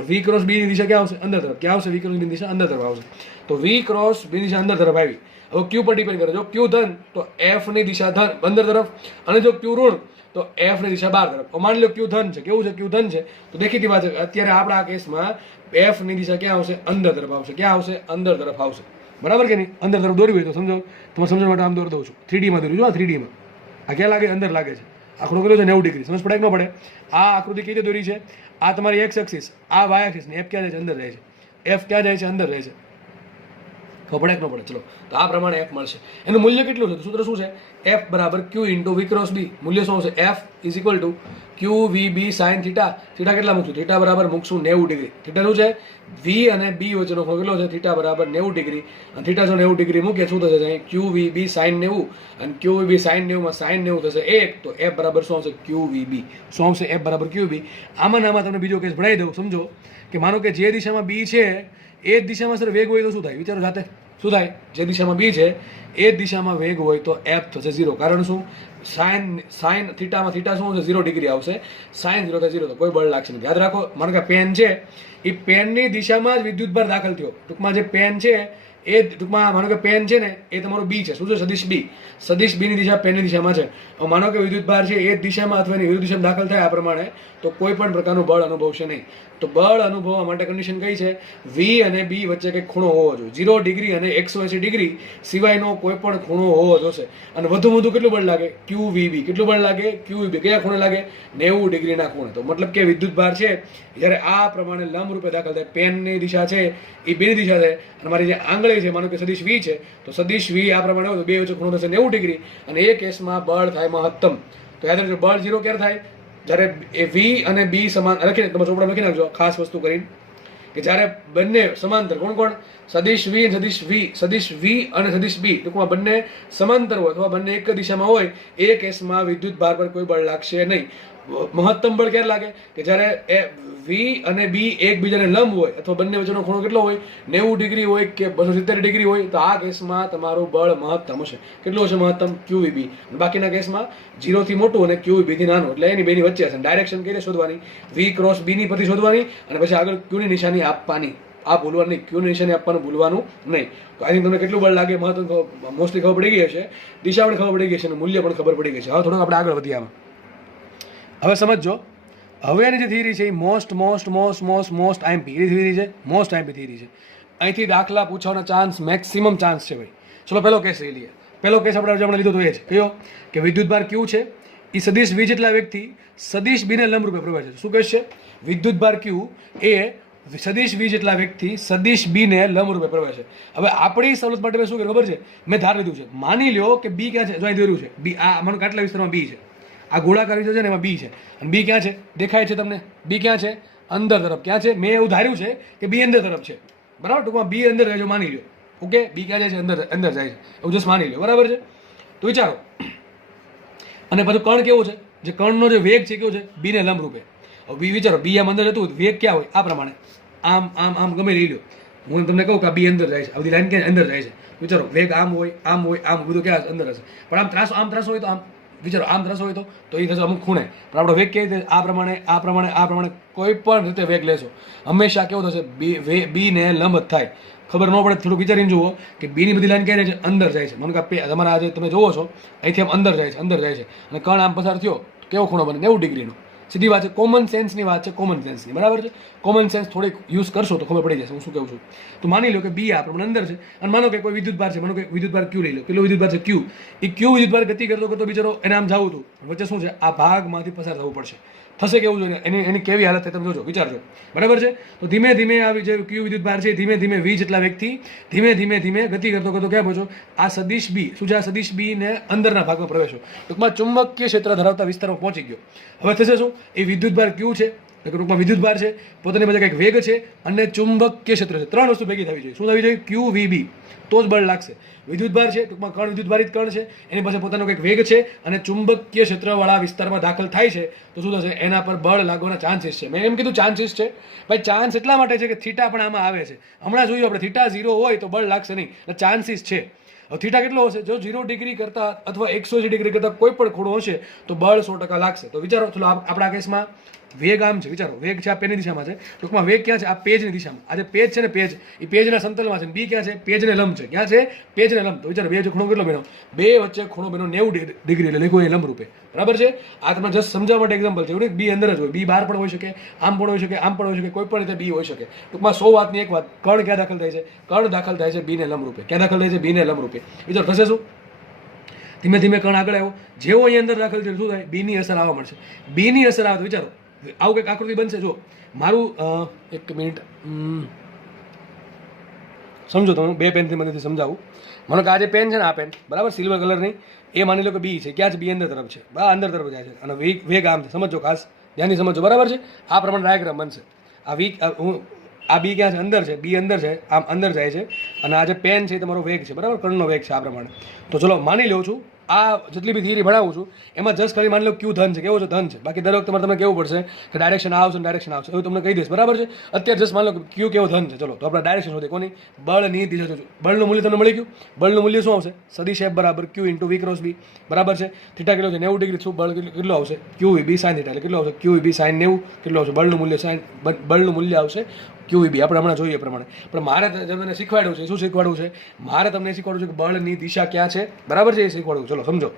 વી ક્રોસ બી ની દિશા ક્યાં આવશે? અંદર તરફ. ક્યાં આવશે? વી ક્રોસ બી ની દિશા અંદર તરફ આવશે. તો વી ક્રોસ બી ની દિશા અંદર તરફ આવી. હવે ક્યુ પર ડિપેન્ડ કરે. જો ક્યુ ધન તો એફ ની દિશા ધન અંદર તરફ અને જો ક્યુ ઋણ તો એફ ની દિશા બહાર તરફ. માની લો ક્યુ ધન છે. કેવું છે? ક્યુ ધન છે તો દેખીતી વાત છે અત્યારે આપણા આ કેસમાં એફ ની દિશા ક્યાં આવશે? અંદર તરફ આવશે. ક્યાં આવશે? અંદર તરફ આવશે. બરાબર કે નહીં? અંદર તરફ દોરવી હોય તો સમજો, તમે સમજવા માટે આમ દોરી દઉં છું. 3D માં દોર્યું છું. આ 3D માં આ ક્યાં લાગે? અંદર લાગે છે. આંકડો કર્યો છે 90 ડિગ્રી. સમજ પડે કે ન પડે? આ આકૃતિ કઈ રીતે દોરી છે? આ તમારી એક્સ એક્સિસ, આ વાય એક્સિસ ને એફ ક્યાં જાય છે? અંદર જાય છે. એફ ક્યાં જાય છે? અંદર રહે છે. ખબર પડે કે ન પડે? ચલો તો આ પ્રમાણે એફ મળશે. એનું મૂલ્ય કેટલું છે? સૂત્ર શું છે? એફ બરાબર ક્યુ ઇન્ટુ વી ક્રોસ બી. મૂલ્ય શું આવશે? F is equal to q v B sine theta. Theta કેટલા મૂકશું? થીટા બરાબર મૂકશું 90 ડિગ્રી. થીટા શું છે? વી અને બી વચ્ચેનો ખૂણો કેટલો છે? થીટા બરાબર 90 ડિગ્રી. અને થીટા જો 90 ડિગ્રી મૂકે શું થશે? અહીં ક્યુ વી બી સાઇન 90 અને ક્યુ વી બી સાઇન 90 માં સાઇન 90 થશે 1. તો એફ બરાબર શું આવશે? ક્યુ વી બી. શું આવશે? એફ બરાબર ક્યુ બી. આમાં તમને બીજો કેસ ભણાવી દઉં. સમજો કે માનો કે જે દિશામાં બી છે એ જ દિશામાં સર વેગ હોય તો શું થાય? વિચારો જાતે. શું થાય? જે દિશામાં બી છે એ જ દિશામાં વેગ હોય તો એફ થશે 0. કારણ શું? સાઇન થીટામાં થીટા શું આવશે? 0 ડિગ્રી આવશે. સાઇન 0 થાય 0 તો કોઈ બળ લાગશે નહીં. યાદ રાખો, માનો કે પેન છે એ પેનની દિશામાં જ વિદ્યુતભાર દાખલ થયો. ટૂંકમાં જે પેન છે એ ટૂંકમાં માનો કે પેન છે ને એ તમારું બી છે. શું છે? સદિશ બી ની દિશા પેનની દિશામાં છે. હવે માનો કે વિદ્યુત ભાર છે એ જ દિશામાં અથવા એની વિરુદ્ધ દિશામાં દાખલ થાય આ પ્રમાણે, તો કોઈ પણ પ્રકારનું બળ અનુભવશે નહીં. તો બળ અનુભવવા માટે કન્ડિશન કઈ છે? વી અને બી વચ્ચે કંઈક ખૂણો હોવો જોઈએ. 0 ડિગ્રી અને 180 ડિગ્રી સિવાયનો કોઈ પણ ખૂણો હોવો જોશે. અને વધુ કેટલું બળ લાગે? QVB. કેટલું બળ લાગે? QVB. કયા ખૂણે લાગે? 90 ડિગ્રીના ખૂણે. તો મતલબ કે વિદ્યુત ભાર છે જ્યારે આ પ્રમાણે લંબ રૂપે દાખલ થાય, પેનની દિશા છે એ બીની દિશા છે, અને મારી જે આંગળી છે માનો કે સદિશ વી છે, તો સદિશ વી આ પ્રમાણે હોય તો બે વચ્ચે ખૂણો થશે 90 ડિગ્રી, અને એ કેસમાં બળ થાય મહત્તમ. તો યાદ રાખજો, બળ 0 ક્યારે થાય? જ્યારે એ વી અને બી સમાન લખીને તમે ચોપડા લખી નાખજો ખાસ વસ્તુ કરીને, કે જ્યારે બંને સમાંતર, કોણ સદિશ વી અને સદિશ વી અને સદિશ બી ટૂંકમાં બંને સમાંતર હોય અથવા બંને એક દિશામાં હોય, એ કેસમાં વિદ્યુત ભાર પર કોઈ બળ લાગશે નહીં. મહત્તમ બળ ક્યારે લાગે? કે જ્યારે એ વી અને બી એકબીજાને લંબ હોય અથવા બંને વચ્ચેનો ખૂણો કેટલો હોય? 90 ડિગ્રી હોય કે 270 ડિગ્રી હોય, તો આ કેસમાં તમારું બળ મહત્તમ હશે. કેટલું હશે મહત્તમ? QVB. બાકીના કેસમાં 0 થી મોટું અને QVB થી નાનું, એટલે એની બેની વચ્ચે હશે. ડાયરેક્શન કઈ રીતે શોધવાની? V ક્રોસ B ની પરથી શોધવાની, અને પછી આગળ Q ની નિશાની આપવાની. આ ભૂલવાનું નહીં, Q ની નિશાની આપવાનું ભૂલવાનું નહીં. તો આની તમને કેટલું બળ લાગે મહત્તમ મોસ્ટલી ખબર પડી ગઈ હશે, દિશા પણ ખબર પડી ગઈ છે અને મૂલ્ય પણ ખબર પડી ગઈ છે. હવે થોડુંક આપણે આગળ વધીએ. હવે સમજો, હવે એની જે થિયરી છે એ મોસ્ટ આઈએમપી થિયરી છે, મોસ્ટ આઈએમપી થિયરી છે. અહીંથી દાખલા પૂછવાનો ચાન્સ મેક્સિમમ ચાન્સ છે ભાઈ. ચલો પહેલો કેસ લઈ લઈએ. પહેલો કેસ આપણે હમણાં લીધો તો એ છે કયો? કે વિદ્યુત ભાર Q છે એ સદિશ V જેટલા વ્યક્તિ સદિશ B ને લંબ રૂપે પ્રવેશે છે. શું કહે છે? વિદ્યુત ભાર Q એ સદિશ V જેટલા વ્યક્તિ સદિશ B ને લંબ રૂપે પ્રવેશે. હવે આપણી સવલત માટે મેં શું કર્યું ખબર છે? મેં ધાર લીધું છે. માની લ્યો કે B ક્યાં છે? જો અહીં દોર્યું છે B, આ માનો કે આટલા વિસ્તારમાં B છે, આ ગોળાકાર વિસ્તાર છે ને એમાં B છે, અને B ક્યાં છે? દેખાય છે તમને? B ક્યાં છે? અંદર તરફ. ક્યાં છે? મેં એવું ધાર્યું છે કે B અંદર તરફ છે, બરાબર? ટૂંકમાં B અંદર જાય છે માની લ્યો. ઓકે, B ક્યાં જાય છે? અંદર જાય છે, એવું જસ્ટ માની લ્યો, બરાબર છે? તો વિચારો, અને પાછું કણ કેવો છે? જે કણનો જે વેગ છે કેવો છે? B ને લંબ રૂપે. હવે B વિચારો, B આમ અંદર જતું વેગ ક્યાં હોય? આ પ્રમાણે આમ ગમે લઈ લો. હું તમને કહું કે આ B અંદર જાય છે, આ બધી લાઈન ક્યાં અંદર જાય છે? વિચારો, વેગ આમ હોય બધું ક્યાં અંદર હશે? પણ આમ ત્રાસો હોય તો આમ વિચારો, આમ ત્રાસો હોય તો એ થશે અમુક ખૂણે. પણ આપણો વેગ કેવી રીતે? આ પ્રમાણે કોઈ પણ રીતે વેગ લેશો હંમેશા કેવો થશે? B ને લંબ જ થાય. ખબર ન પડે થોડુંક વિચારીને જુઓ કે B ની બધી લાઈન ક્યાં જાય છે? અંદર જાય છે. મને કે તમારા આજે તમે જોવો છો અહીંથી આમ અંદર જાય છે, અને કણ આમ પસાર થયો, કેવો ખૂણો બને? 90 ડિગ્રીનો. સીધી વાત છે, કોમન સેન્સની વાત છે, કોમન સેન્સની, બરાબર છે? કોમન સેન્સ થોડીક યુઝ કરશો તો ખબર પડી જશે હું શું કહું છું. તો માની લો કે B આ પ્રમાણે અંદર છે, અને માનો કે કોઈ વિદ્યુત ભાર છે, માનો કે વિદ્યુત ભાર Q લઈ લો. કેટલો વિદ્યુત ભાર છે? Q. એ Q વિદ્યુત ભાર ગતિ કરતો બિચારો એને આમ જવું હતું, વચ્ચે શું છે? આ ભાગમાંથી પસાર થવું પડશે. થશે કેવું જોઈએ? એની કેવી હાલત થાય તમે જોજો, વિચારજો, બરાબર છે? તો ધીમે ધીમે આવી જે Q વિદ્યુત ભાર છે ધીમે ધીમે V જેટલા વ્યક્તિ ધીમે ગતિ કરતો ક્યાં પહોંચો? આ સદિશ B. શું છે? આ સદિશ B ને અંદરના ભાગમાં પ્રવેશો, ટૂંકમાં ચુંબકીય ક્ષેત્ર ધરાવતા વિસ્તારમાં પહોંચી ગયો. હવે થશે શું? એ વિદ્યુત ભાર Q છે, ટૂંકમાં વિદ્યુત ભાર છે, પોતાની પાસે કંઈક વેગ છે, અને ચુંબકીય ક્ષેત્ર છે. ત્રણ વસ્તુ ભેગી થવી જોઈએ. શું થવી જોઈએ? QVB. તો જ બળ લાગશે. વિદ્યુત ભાર છે, ટૂંકમાં કણ વિદ્યુતભારિત કણ છે, એની પાસે પોતાનો કંઈક વેગ છે, અને ચુંબકીય ક્ષેત્રવાળા વિસ્તારમાં દાખલ થાય છે, તો શું થશે? એના પર બળ લાગવાના ચાન્સીસ છે. મેં એમ કીધું ચાન્સીસ છે ભાઈ, ચાન્સ એટલા માટે છે કે થીટા પણ આમાં આવે છે. હમણાં જોયું આપણે, થીટા 0 હોય તો બળ લાગશે નહીં, એટલે ચાન્સીસ છે. હવે થીટા કેટલો હશે? જો 0 ડિગ્રી કરતા અથવા 180 ડિગ્રી કરતા કોઈ પણ ખૂણો હશે તો બળ 100% લાગશે. તો વિચારો, ચલો આપણા કેસમાં વેગ આમ છે, વિચારો, વેગ છે આ પેનની દિશામાં છે, ટૂંકમાં વેગ ક્યાં છે? આ પેજની દિશામાં. આ જે પેજ છે ને, પેજ એ પેજના સમતલમાં છે. બી ક્યાં છે? પેજને લંબ છે. ક્યાં છે? પેજને લંબ. તો વિચારો, બે વચ્ચે ખૂણો કેટલો બન્યો? બે વચ્ચે ખૂણો બન્યો 90 ડિગ્રી, એટલે લખ્યું એ લંબ રૂપે, બરાબર છે? આ તમને જસ્ટ સમજાવવા માટે એક્ઝામ્પલ છે. બી અંદર જ હોય, બી બહાર પણ હોઈ શકે, આમ પણ હોઈ શકે, આમ પણ હોઈ શકે, કોઈ પણ રીતે બી હોઈ શકે. ટૂંકમાં 100 વાતની એક વાત, કણ ક્યાં દાખલ થાય છે? કણ દાખલ થાય છે બી ને લંબ રૂપે. ક્યાં દાખલ થાય છે? બી ને લંબ રૂપે. વિચારો, થશે શું? ધીમે ધીમે કણ આગળ આવ્યો, જેવો અહીં અંદર દાખલ થયો શું થાય? બી ની અસર આવવા મળશે. બી ની અસર આવે તો વિચારો આવું કંઈક આકૃતિ બનશે. જો મારું એક મિનિટ સમજો, તમે બે પેનથી મદદથી સમજાવું. માનો કે આ જે પેન છે ને, આ પેન બરાબર સિલ્વર કલરની, એ માની લો કે બી છે. ક્યાં છે? બી અંદર તરફ છે, અંદર તરફ જાય છે, અને વેગ આમ છે. સમજો, ખાસ ધ્યાનથી સમજો, બરાબર છે? આ પ્રમાણે ડાયાગ્રામ બનશે. આ બી ક્યાં છે? અંદર છે. બી અંદર છે, આમ અંદર જાય છે, અને આ જે પેન છે એ તમારો વેગ છે, બરાબર? કણનો વેગ છે આ પ્રમાણે. તો ચલો માની લઉં છું આ જેટલી બી થિયરી ભણાવું છું એમાં જસ્ટ ખાલી માની લો Q ધન છે. કેવો છે? ધન છે. બાકી દર વખતે તમારે તમને કેવું પડશે કે ડાયરેક્શન આવશે, ડાયરેક્શન આવશે, એવું તમને કહી દઈશ, બરાબર છે? અત્યારે જસ્ટ માની લો કે Q કેવો ધન છે. ચલો તો આપણે ડાયરેક્શન શોધીએ. કોની? બળની દિશા શોધો. બળનું મૂલ્ય તમને મળી ગયું. બળનું મૂલ્ય શું આવશે? સદિશ F બરાબર Q into V cross B, બરાબર છે? થીટા કેટલો છે? 90 ડિગ્રી. શું બળ કેટલો આવશે? QVB sin theta. એટલે કેટલો આવશે? QVB sin 90. કેટલો આવશે? બળનું મૂલ્ય આવશે QEB આપણે હમણાં જોઈએ એ પ્રમાણે. પણ મારે તમને શીખવાડવું છે, શું શીખવાડવું છે? મારે તમને શીખવાડવું છે કે બળની દિશા ક્યાં છે, બરાબર છે? એ શીખવાડવું. ચલો સમજો.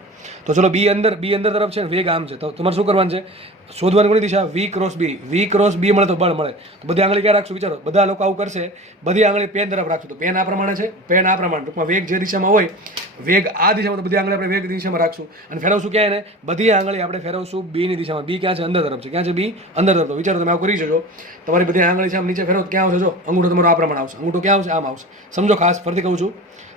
તો ચલો બી અંદર તરફ છે, વેગ આમ છે, તો તમારે શું કરવાનું છે? શોધવાની કોની દિશા? V ક્રોસ B મળે તો બળ મળે. તો બધી આંગળી ક્યાં રાખશું? વિચારો, બધા લોકો આવું કરશે, બધી આંગળી પેન તરફ રાખશું. તો પેન આ પ્રમાણે છે, પેન આ પ્રમાણે. ટૂંકમાં વેગ જે દિશામાં હોય, વેગ આ દિશામાં, તો બધી આંગળી આપણે વેગ દિશામાં રાખશું અને ફેરવશું ક્યાં એને? બધી આંગળી આપણે ફેરવશું B ની દિશામાં. B ક્યાં છે? અંદર તરફ છે. ક્યાં છે? B અંદર તરફ. તો વિચારો, તમે આવું કરી જજો, તમારી બધી આંગળી છે આમ નીચે ફેરવો, ક્યાં આવશે? જો અંગૂઠો તમારો આ પ્રમાણે આવશે. અંગૂઠો ક્યાં આવશે? આમ આવશે. સમજો, ખાસ ફરીથી કહું છું,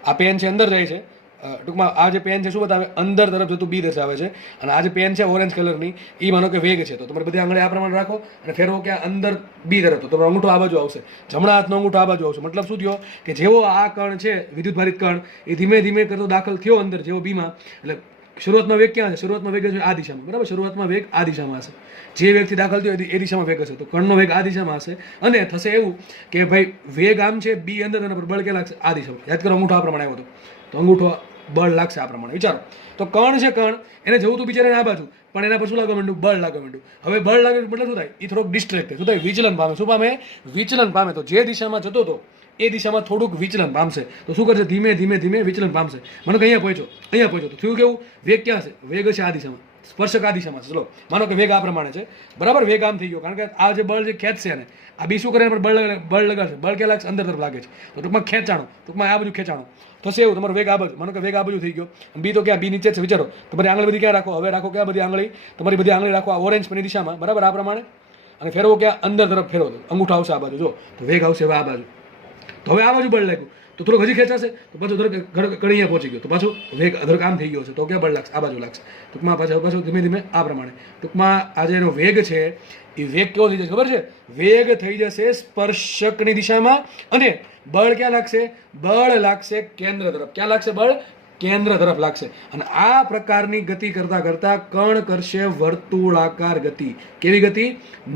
આ પેન છે અંદર જાય છે. ટૂંકમાં આ જે પેન છે શું બતાવે? અંદર તરફ જતું B દર્શાવે છે. અને આ જે પેન છે ઓરેન્જ કલરની, એ માનો કે વેગ છે. તો તમારી બધી આંગળી આ પ્રમાણે રાખો અને ફેરવો ક્યાં? અંદર B તરફ. તો તમારો અંગૂઠો આ બાજુ આવશે, જમણા હાથનો અંગૂઠો આ બાજુ આવશે. મતલબ શું થયો? કે જેવો આ કણ છે, વિદ્યુત ભારિત કણ, એ ધીમે ધીમે કરતો દાખલ થયો અંદર, જેવો બીમાં, એટલે શરૂઆતમાં વેગ ક્યાં છે? શરૂઆતમાં વેગ છે આ દિશામાં, બરાબર? શરૂઆતમાં વેગ આ દિશામાં હશે. જે વેગથી દાખલ થયો એ દિશામાં વેગ હશે. તો કણનો વેગ આ દિશામાં હશે. અને થશે એવું કે ભાઈ વેગ આમ છે, B અંદર, અને બળ ક્યાં લાગશે? આ દિશામાં. યાદ કરો, અંગૂઠો આ પ્રમાણે આવ્યો હતો, તો અંગૂઠો બળ લાગશે આ પ્રમાણે. વિચારો, તો કણ છે, કણ એને જવું તું બિચારાને આ બાજુ, પણ એના પર શું લાગવા માંડ્યું? બળ લાગવા માંડ્યું. હવે બળ લાગે એટલે શું થાય? એ થોડોક ડિસ્ટ્રેક્ટ થાય. શું થાય? વિચલન પામે. શું પામે? વિચલન પામે. તો જે દિશામાં જતો હતો એ દિશામાં થોડુંક વિચલન પામશે. તો શું કરશે? ધીમે ધીમે વિચલન પામશે. મને કે અહીંયા પહોંચ્યો. તો થયું કેવું? વેગ ક્યાં છે? વેગ છે આ દિશામાં, સ્પર્શક આ દિશામાં છે. ચલો માનો કે વેગ આ પ્રમાણે છે, બરાબર? વેગ આમ થઈ ગયો, કારણ કે આ જે બળ જે ખેંચશે ને, આ બી શું કરે? બળ લગાડશે. બળ ક્યાં લાગશે? અંદર તરફ લાગે છે. તો ટૂંકમાં ખેંચાણો, ટૂંકમાં આ બાજુ ખેંચાણો થશે. એવું તમારો વેગ આ બાજુ, માનો કે વેગ આ બાજુ થઈ ગયો, બી તો ક્યાં? બી નીચે છે. વિચારો, તમારી આંગળી બધી ક્યાં રાખો? હવે રાખો ક્યાં? બધી આંગળી, તમારી બધી આંગળી રાખો આ ઓરેન્જ પેનની દિશામાં, બરાબર? આ પ્રમાણે. અને ફેરવો ક્યાં? અંદર તરફ ફેરવો. તો અંગૂઠો આવશે આ બાજુ. જો, તો વેગ આવશે હવે આ બાજુ. તો હવે આ બાજુ બળ લાગ્યું, તો થોડુંક હજી ખેંચાશે, તો પાછું ધરક અહીંયા પહોંચી ગયો, તો પાછું વેગ અધર કામ થઈ ગયો છે. તો ક્યાં બળ લાગશે? આ બાજુ લાગશે. ટૂંકમાં પાછું ધીમે આ પ્રમાણે. ટૂંકમાં આ જે એનો વેગ છે, એ વેગ કેવો થઈ જશે ખબર છે? વેગ થઈ જશે સ્પર્શકની દિશામાં. અને બળ ક્યાં લાગશે? બળ લાગશે કેન્દ્ર તરફ. ક્યાં લાગશે? બળ કેન્દ્ર તરફ લાગશે. અને આ પ્રકારની ગતિ કરતા કણ કરશે વર્તુળાકાર ગતિ. કેવી ગતિ?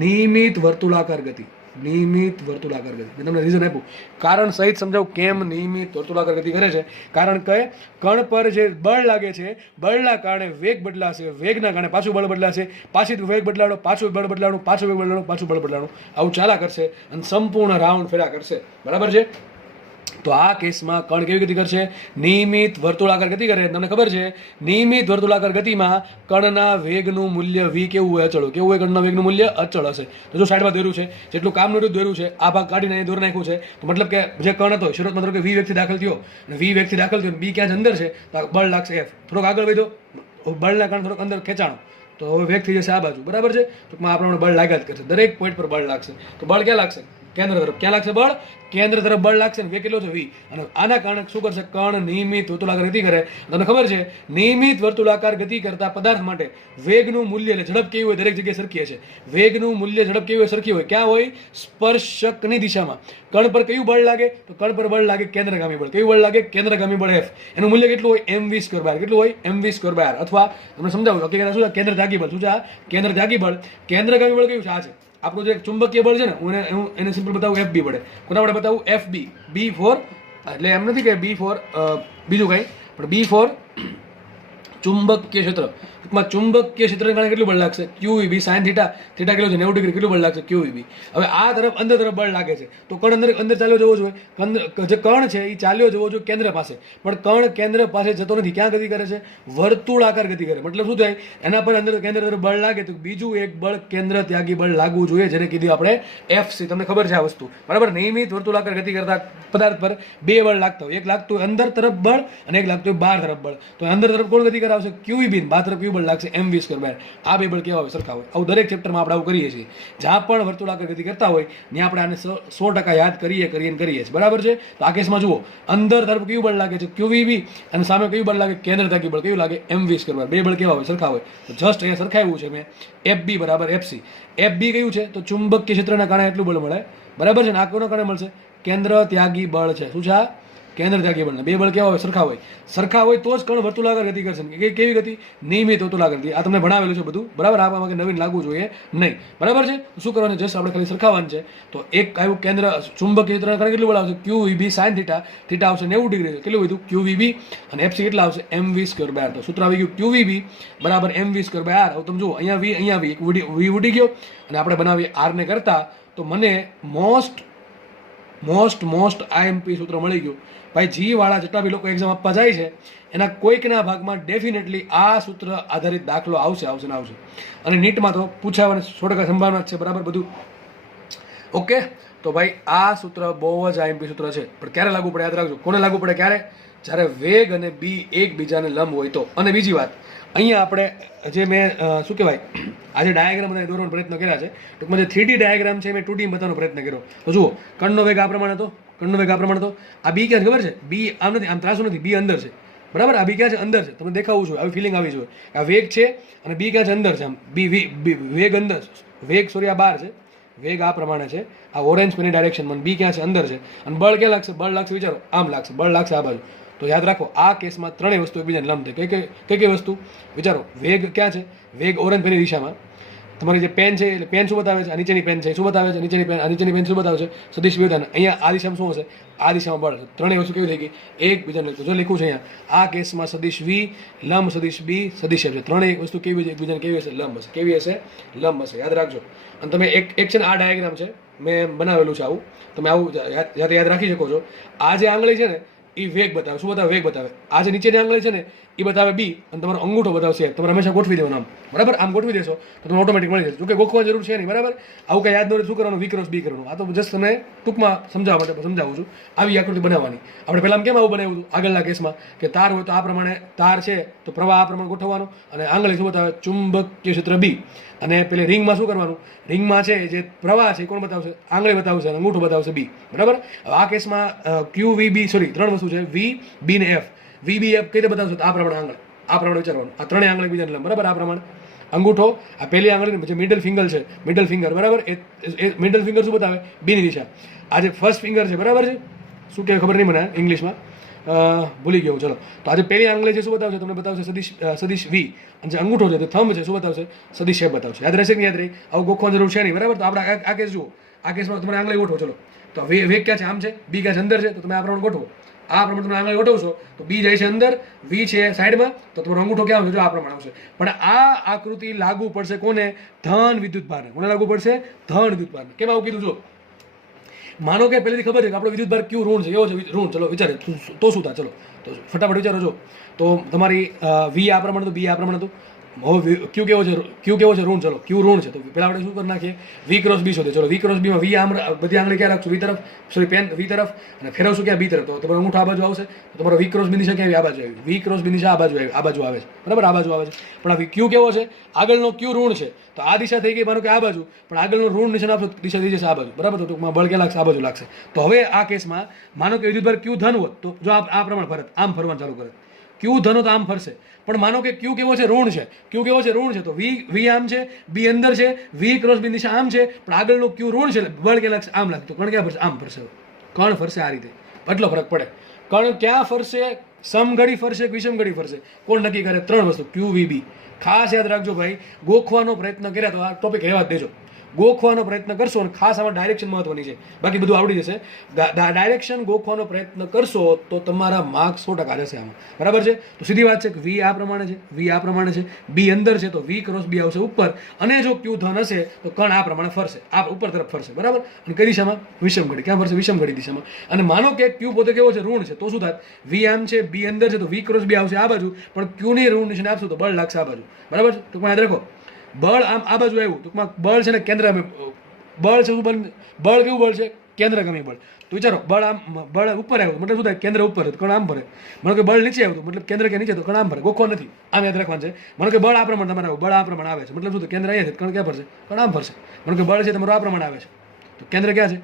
નિયમિત વર્તુળાકાર ગતિ. નિયમિત વર્તુળાકાર ગતિ. મેં તમને રીઝન આપ્યું, કારણ સહિત સમજાવું કેમ નિયમિત વર્તુળાકાર ગતિ કરે છે. કારણ કે કણ પર જે બળ લાગે છે, બળના કારણે વેગ બદલાશે, વેગના કારણે પાછું બળ બદલાશે, પાછી વેગ બદલાડો, પાછું બળ બદલાડો, પાછું વેગ બદલાડો, પાછું બળ બદલાડો, આવું ચાલા કરશે અને સંપૂર્ણ રાઉન્ડ ફેરા કરશે. બરાબર છે? તો આ કેસમાં કણ કેવી ગતિ કરશે? નિયમિત વર્તુળાકાર ગતિ કરે. તમને ખબર છે, નિયમિત વર્તુળાકાર ગતિમાં કણના વેગનું મૂલ્ય v કેવું હોય? અચળ. કેવું હોય? કણના વેગનું મૂલ્ય અચળ હશે. તો જો સાઈડમાં દોર્યું છે, જેટલું કામનું એટલું દોર્યું છે, આ ભાગ કાઢીને અહીં દોરી નાખ્યું છે. તો મતલબ કે જે કણ હતો શરૂઆતમાં ધારો કે v વેગથી દાખલ થયો, અને v વેગથી દાખલ થયો, b ક્યાં અંદર છે, તો બળ લાગશે F. થોડોક આગળ વધ્યો, બળના કારણે થોડોક અંદર ખેંચાણો, તો હવે વેગ થઈ જશે આ બાજુ. બરાબર છે? ટૂંકમાં આ પ્રમાણે બળ લાગ્યા જ કરશે. દરેક પોઈન્ટ પર બળ લાગશે. તો બળ ક્યાં લાગશે? કેન્દ્ર તરફ. ક્યાં લાગશે બળ? કેન્દ્ર તરફ બળ લાગશે. વેગ કેટલો છે? v. અને આના કારણે શું કરશે? કણ નિયમિત વર્તુળાકાર ગતિ કરે. તમને ખબર છે, નિયમિત વર્તુળાકાર ગતિ કરતા પદાર્થ માટે વેગનું મૂલ્ય, એટલે ઝડપ કેવી હોય? દરેક જગ્યાએ સરખી છે. વેગનું મૂલ્ય, ઝડપ કેવી હોય? સરખી હોય. ક્યાં હોય? સ્પર્શકની દિશામાં. કણ પર કયું બળ લાગે? તો કણ પર બળ લાગે કેન્દ્રગામી બળ. કયું બળ લાગે? કેન્દ્રગામી બળ F. એનું મૂલ્ય કેટલું હોય? mv². કેટલું હોય? mv². અથવા તમને સમજાવું, હકીકત શું છે? કેન્દ્ર ત્યાગી બળ. શું છે આ? કેન્દ્ર ત્યાગી બળ. કેન્દ્રગામી બળ કયું છે? આ છે આપણું જે ચુંબકીય બળ છે ને, હું એને સિમ્પલ બતાવું FB વડે. કોના વડે બતાવું? FB. B ફોર, એટલે એમ નથી કે B ફોર બીજું કંઈ, પણ B ફોર ચુંબકીય ક્ષેત્ર. ટૂંકમાં ચુંબકીય ક્ષેત્રને કારણે કેટલું બળ લાગશે? QEB sin theta. થીટા કેટલું છે? 90 ડિગ્રી. કેટલું બળ લાગશે? QEB. હવે આ તરફ અંદર તરફ બળ લાગે છે, તો કણ અંદર ચાલ્યો જવો જોઈએ. જે કણ છે એ ચાલ્યો જવો જોઈએ કેન્દ્ર પાસે, પણ કણ કેન્દ્ર પાસે જતો નથી. ક્યાં ગતિ કરે છે? વર્તુળાકાર ગતિ કરે. મતલબ શું થાય? એના પર અંદર કેન્દ્ર તરફ બળ લાગે તો બીજું એક બળ કેન્દ્ર ત્યાગી બળ લાગવું જોઈએ, જેને કીધું આપણે FC. તમને ખબર છે આ વસ્તુ, બરાબર? નિયમિત વર્તુળાકાર ગતિ કરતા પદાર્થ પર બે બળ લાગતા હોય. એક લાગતું હોય અંદર તરફ બળ અને એક લાગતું હોય બહાર તરફ બળ. તો અંદર તરફ કોણ ગતિ કરાવશે? QEB. બહાર તરફ કયું બળ લાગશે? mv². આ બે બળ કેવા હોય? સરખા હોય. આવું દરેક ચેપ્ટરમાં આપણે આવું કરીએ છીએ. જ્યાં પણ વર્તુળાકાર ગતિ કરતા હોય ત્યાં આપણે આને 100% યાદ કરીએ છીએ. બરાબર છે? તો આ કેસમાં જુઓ, અંદર તરફ કયું બળ લાગે છે? QEB. અને સામે કયું બળ લાગે? કેન્દ્ર ત્યાગી બળ. કયું લાગે? mv². બે બળ કેવા હોય? સરખા હોય. તો જસ્ટ અહીંયા સરખાવ્યું છે મેં. FB બરાબર FC. FB કયું છે? તો ચુંબકીય ક્ષેત્રના કારણે એટલું બળ મળે. બરાબર છે ને? આ કોના કારણે મળશે? કેન્દ્ર ત્યાગી બળ છે. શું છે આ? કેન્દ્ર ત્યાગી બળ. બે બળ કેવા હોય? સરખા હોય. સરખા હોય તો જ કણ વર્તુળાકાર ગતિ કરશે. કેવી ગતિ? નિયમિત વર્તુળાકાર ગતિ. આ તમને ભણાવેલું છે બધું, બરાબર? આમાં નવીન લાગવું જોઈએ નહીં. બરાબર છે? શું કરવાનું? જસ્ટ આપણે ખાલી સરખાવવાનું છે. તો એક આવ્યું કેન્દ્ર ચુંબકીય ક્ષેત્રના કારણે કેટલું બળ આવશે? QEB sin theta. થીટા આવશે 90 ડિગ્રી. કેટલું વધ્યું? QEB. અને FC કેટલા આવશે? mv². તો સૂત્ર આવી ગયું QEB બરાબર mv². હવે તમે જુઓ, અહીંયા V, અહીંયા V. V ઉડી ગયો અને આપણે બનાવીએ R ને કરતા, તો મને મોસ્ટ મોસ્ટ આઈએમપી સૂત્ર મળી ગયું ભાઈ. જી વાળા જેટલા બી લોકો એક્ઝામ આપવા જાય છે એના કોઈકના ભાગમાં ડેફિનેટલી આ સૂત્ર આધારિત દાખલો આવશે ને આવશે. અને નીટમાં તો પૂછાવાની 100% સંભાવના છે, બરાબર બધું ઓકે. તો ભાઈ આ સૂત્ર બહુ જ આઈએમપી સૂત્ર છે, પણ ક્યારે લાગુ પડે યાદ રાખજો. કોને લાગુ પડે? ક્યારે? જ્યારે વેગ અને બી એકબીજાને લંબ હોય તો. અને બીજી વાત, અહીંયા આપણે જે મેં શું કહેવાય આજે ડાયાગ્રામ બધા દોરવાનો પ્રયત્ન કર્યા છે, ટૂંકમાં જે 3D ડાયાગ્રામ છે મેં 2D બતાવવાનો પ્રયત્ન કર્યો. તો જુઓ, કણનો વેગ આ પ્રમાણે હતો, કણનો વેગ આ પ્રમાણે હતો. આ બી ક્યાં છે ખબર છે? બી આમ નથી, આમ ત્રાસું નથી, બી અંદર છે, બરાબર. આ બી ક્યાં છે? અંદર છે. તમને દેખાવું જોઈએ, આવી ફિલિંગ આવી જોઈએ. આ વેગ છે અને બી ક્યાં છે? અંદર છે. આમ વેગ અંદર, વેગ સોરી આ બહાર છે, વેગ આ પ્રમાણે છે, આ ઓરેન્જ પેની ડાયરેક્શનમાં, બી ક્યાં છે? અંદર છે. અને બળ ક્યાં લાગશે? બળ લાગશે વિચારો, આમ લાગશે, બળ લાગશે આ બાજુ. તો યાદ રાખો, આ કેસમાં ત્રણેય વસ્તુ એકબીજાને લંબ થાય. કઈ વસ્તુ વિચારો? વેગ ક્યાં છે? વેગ ઓરેન્જ પેની દિશામાં. તમારી જે પેન છે એટલે પેન શું બતાવે છે? આ નીચેની પેન છે શું બતાવે છે? નીચેની પેન, આ નીચેની પેન શું બતાવે છે? સદિશ વિધાન. અહીંયા આ દિશામાં શું હશે? આ દિશામાં બળ. ત્રણેય વસ્તુ કેવી થઈ ગઈ? એકબીજાને લગતું. જો લખ્યું છે અહીંયા, આ કેસમાં સદિશ વી લંબ સદિશ બી સદિશ છે. ત્રણેય વસ્તુ કેવી છે? એકબીજાને કેવી હશે? લંબ હશે. કેવી હશે? લંબ હશે. યાદ રાખજો. અને તમે એક છે ને આ ડાયાગ્રામ છે મેં બનાવેલું છે આવું, તમે આવું યાદ રાખી શકો છો. આ જે આંગળી છે ને એ વેગ બતાવે. શું બતાવે? વેગ બતાવે. આ જે નીચેની આંગળી છે ને એ બતાવે બી, અને તમારો અંગૂઠો બતાવશે. તમારે હંમેશા ગોઠવી દેવાનું આમ, બરાબર. આમ ગોઠવી દેશો તો તમને ઓટોમેટિક મળી જશે. જોકે ગોખવાની જરૂર છે નહીં, બરાબર. આવું કંઈ યાદ ન રહે શું કરવાનું? વી ક્રોસ બી કરવાનું. આ તો જસ્ટ તમને ટૂંકમાં સમજાવવા માટે સમજાવું છું. આવી આકૃતિ બનાવવાની. આપણે પહેલાં કેમ આવું બનાવ્યું હતું આગળના કેસમાં કે તાર હોય તો આ પ્રમાણે તાર છે તો પ્રવાહ આ પ્રમાણે ગોઠવવાનો, અને આંગળી શું બતાવે? ચુંબકીય ક્ષેત્ર બી. અને પેલી રિંગમાં શું કરવાનું? રિંગમાં છે જે પ્રવાહ છે કોણ બતાવશે? આંગળી બતાવશે અને અંગૂઠો બતાવશે બી, બરાબર. આ કેસમાં ક્યુ વી બી સોરી ત્રણ વસ્તુ છે, વી બી ને એફ. વી બી એફ કઈ રીતે બતાવશે? આ પ્રમાણે આંગળી, આ પ્રમાણે વિચારવાનું. આ ત્રણેય આંગળી બીજાને લંબ, બરાબર. આ પ્રમાણે અંગૂઠો, આ પહેલી આંગળી જે મિડલ ફિંગર છે, મિડલ ફિંગર, બરાબર. એ મિડલ ફિંગર શું બતાવે? બીની દિશા. આ જે ફર્સ્ટ ફિંગર છે, બરાબર છે, શું કે ખબર નહીં મને ઇંગ્લિશમાં, ભૂલી ગયો ચલો. તો આજે પહેલી આંગળી છે શું બતાવશે? તમને બતાવશે સદિશ વી. અને જે અંગૂઠો છે તે થંબ છે શું બતાવશે? સદિશ એફ બતાવશે. યાદ રહેશે કે યાદ રહી? આવું ગોખવાની જરૂર છે નહીં, બરાબર. તો આપણે આ કેસ જુઓ. આ કેસમાં તમે આંગળી ગોઠવો ચલો. તો વેગ ક્યાં છે? આમ છે. બી ક્યાં છે? અંદર છે. તો તમે આ પ્રમાણે ગોઠવો. આ પ્રમાણે તમે આંગળી ગોઠવશો તો બી જાય છે અંદર, વી છે સાઈડમાં, તો તમારો અંગૂઠો ક્યાં આવશે? જો આ પ્રમાણે આવશે. પણ આ આકૃતિ લાગુ પડશે કોને? ધન વિદ્યુત ભારને. કોને લાગુ પડશે? ધન વિદ્યુત ભારને. કેમ આવું કીધું? જો માનો કે પહેલેથી ખબર છે કે આપણો વિદ્યુત ભાર ક્યુ ઋણ છે, એવો છે ઋણ. ચલો વિચારે તો શું થાય? ચલો તો ફટાફટ વિચારો. જો તો તમારી વી આ પ્રમાણે તો બી આ પ્રમાણે તો હવે ક્યુ કેવો છે? ક્યુ કેવો છે? ઋણ. ચલો ક્યુ ઋણ છે તો પેલા આપણે શું કરી નાખીએ? વી ક્રોસ બી શોધે. ચલો વી ક્રોસ બીમાં વી આમ બધી આંગળી ક્યાં રાખશું? વી તરફ, સોરી પેન વી તરફ, અને ફેરવશું ક્યાં? બી તરફ. તો તમારો અંગૂઠો આ બાજુ આવશે તો તમારો વી ક્રોસ બી દિશા ક્યાં આવી? આ બાજુ આવી. વી ક્રોસ બી દિશા આ બાજુ આવી, આ બાજુ આવે છે, બરાબર. આ બાજુ આવે છે. પણ આ ક્યુ કેવો છે? આગળનો ક્યુ ઋણ છે તો આ દિશા થઈ ગઈ માનો કે આ બાજુ, પણ આગળનો ઋણ નિશાન આપશો દિશા થઈ જશે આ બાજુ, બરાબર. તો ટૂંકમાં બળ ક્યાં લાગશે? આ બાજુ લાગશે. તો હવે આ કેસમાં માનો કે વિદ્યુતભાર ક્યુ ધન હોત તો જો આ પ્રમાણે ફરત આમ ફરવાનું ચાલુ કરે. ક્યુ ધન તો આમ ફરશે. પણ માનો કે ક્યુ કેવો છે? ઋણ છે. ક્યુ કેવો છે? ઋણ છે. તો વી આમ છે, બી અંદર છે, વી ક્રોસ બી દિશા આમ છે, પણ આગળનો ક્યુ ઋણ છે બળ ક્યાં લાગશે? આમ લાગશે. તો કણ ક્યાં ફરશે? આમ ફરશે. કણ ફરશે આ રીતે. એટલો ફરક પડે. કણ ક્યાં ફરશે? સમઘડી ફરશે કે વિષમઘડી ફરશે? કોણ નક્કી કરે? ત્રણ વસ્તુ, ક્યુ વી બી. ખાસ યાદ રાખજો ભાઈ, ગોખવાનો પ્રયત્ન કર્યા તો આ ટોપિક રહેવા જ દેજો. ગોખવાનો પ્રયત્ન કરશો અને ખાસ આમાં ડાયરેક્શન મહત્વની છે, બાકી બધું આવડી જશે. ડાયરેક્શન ગોખવાનો પ્રયત્ન કરશો તો તમારા માર્ક્સ 100% રહેશે આમાં, બરાબર છે. તો સીધી વાત છે કે વી આ પ્રમાણે છે, વી આ પ્રમાણે છે, બી અંદર છે તો વી ક્રોસ બી આવશે ઉપર, અને જો ક્યુ ધન હશે તો કણ આ પ્રમાણે ફરશે, આ ઉપર તરફ ફરશે, બરાબર. અને કઈ દિશામાં? વિષમઘડી. ક્યાં ફરશે? વિષમઘડી દિશામાં. અને માનો કે ક્યુ પોતે કેવો છે? ઋણ છે. તો શું થાય? વી આમ છે, બી અંદર છે તો વી ક્રોસ બી આવશે આ બાજુ, પણ ક્યુની ઋણ નિશાને આપશું તો બળ લાગશે આ બાજુ, બરાબર છે. ટૂંકમાં યાદ રાખો, બળ આમ આ બાજુ આવ્યું. ટૂંકમાં બળ છે ને કેન્દ્ર બળ છે. શું બળ કેવું બળ છે? કેન્દ્રગામી બળ. તો વિચારો, બળ આમ બળ ઉપર આવ્યું મતલબ શું થાય? કેન્દ્ર ઉપર છે તો કણ આમ ભરે. માનો કે બળ નીચે આવ્યું મતલબ કેન્દ્ર કે નીચે તો કણ આમ ભરે. ગોખો નથી, આમ યાદ રાખવાનું છે. માનો કે બળ આ પ્રમાણે તમારે બળ આ પ્રમાણે આવે છે મતલબ શું થાય? કેન્દ્ર અહીંયા છે કણ ક્યાં ભરશે? કણ આમ ભરશે. માનો કે બળ છે તમારું આ પ્રમાણે આવે છે તો કેન્દ્ર ક્યાં છે?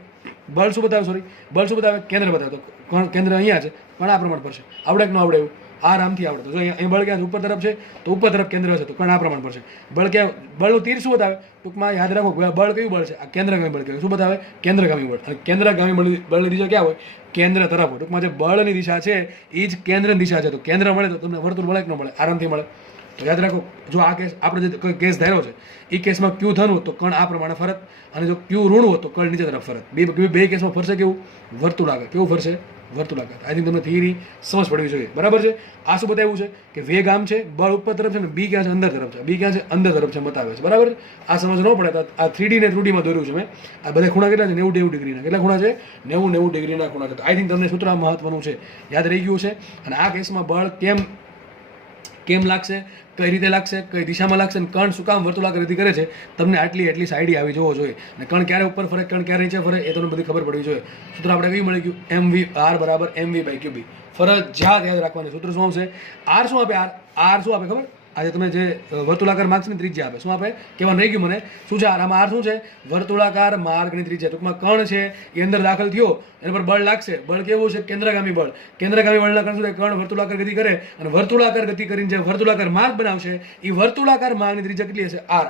બળ શું બતાવે? સોરી બળ શું બતાવે? કેન્દ્ર બતાવે. તો કેન્દ્ર અહીંયા છે પણ આ પ્રમાણે ભરશે. આવડે કે ન આવડે? એવું આરામથી આવડે. તો જો અહીં બળ ક્યાં છે? ઉપર તરફ છે તો ઉપર તરફ કેન્દ્ર હશે તો કણ આ પ્રમાણે પડશે. બળ ક્યાં? બળનું તીર શું બતાવે? ટૂંકમાં યાદ રાખો, બળ કયું બળ છે? આ કેન્દ્રગામી બળ કહેવાય. શું બતાવે? કેન્દ્રગામી બળ. અને કેન્દ્રગામી બળની દિશા ક્યાં હોય? કેન્દ્ર તરફ હોય. ટૂંકમાં જે બળની દિશા છે એ જ કેન્દ્રની દિશા છે. તો કેન્દ્ર મળે તો તમને વર્તુળ મળે કે ન મળે? આરામથી મળે. તો યાદ રાખો, જો આ કેસ આપણે જે કેસ ધાર્યો છે એ કેસમાં ક્યુ ધન હોત તો કણ આ પ્રમાણે ફરત, અને જો ક્યુ ઋણ હોત તો કણ નીચે તરફ ફરત. બે કેસમાં ફરશે કેવું? વર્તુળાકાર. કેવું ફરશે? વર્તુળાકાર. આઈ થિંક તમને થિયરી સમજ પડવી જોઈએ. બરાબર છે. આ શું બતાવ્યું છે કે વેગ આમ છે, બળ ઉપર તરફ છે, ને બી ક્યાં છે? અંદર તરફ છે. બી ક્યાં છે? અંદર તરફ છે બતાવે છે. બરાબર. આ સમજ ન પડે તો આ 3D ને 2D માં દોર્યું છે મેં. આ બધા ખૂણા કેટલા છે? 90 ડિગ્રીના. કેટલા ખૂણા છે? 90 ડિગ્રીના ખૂણા છે. તો આઈ થિંક તમને સૂત્ર મહત્વનું છે, યાદ રહી ગયું છે. અને આ કેસમાં બળ કેમ લાગશે, કઈ રીતે લાગશે, કઈ દિશામાં લાગશે, અને કણ શું કામ વર્તુળાકાર ગતિ કરે છે, તમને એટલી આઈડિયા આવી જવો જોઈએ. અને કણ ક્યારે ઉપર ફરે, કણ ક્યારે નીચે ફરે, એ તમને બધી ખબર પડવી જોઈએ. સૂત્ર આપણે કયું મળી ગયું? mv r બરાબર mv/qb. ફરજિયાત યાદ રાખવાનું. સૂત્ર શું આવશે? r શું આપે? r શું આપે ખબર? આજે તમે જે વર્તુળાકાર માર્ગ છે ને ત્રિજ્યા આપે. શું આપે? કહેવાનું રહી ગયું મને. શું છે આમાં? r શું છે? વર્તુળાકાર માર્ગની ત્રિજ્યા. ટૂંકમાં કણ છે એ અંદર દાખલ થયો, એના પર બળ લાગશે. બળ કેવું છે? કેન્દ્રગામી બળ. કેન્દ્રગામી બળના કારણે શું થાય? કણ વર્તુળાકાર ગતિ કરે, અને વર્તુળાકાર ગતિ કરીને જે વર્તુળાકાર માર્ગ બનાવશે એ વર્તુળાકાર માર્ગની ત્રિજ્યા કેટલી હશે? r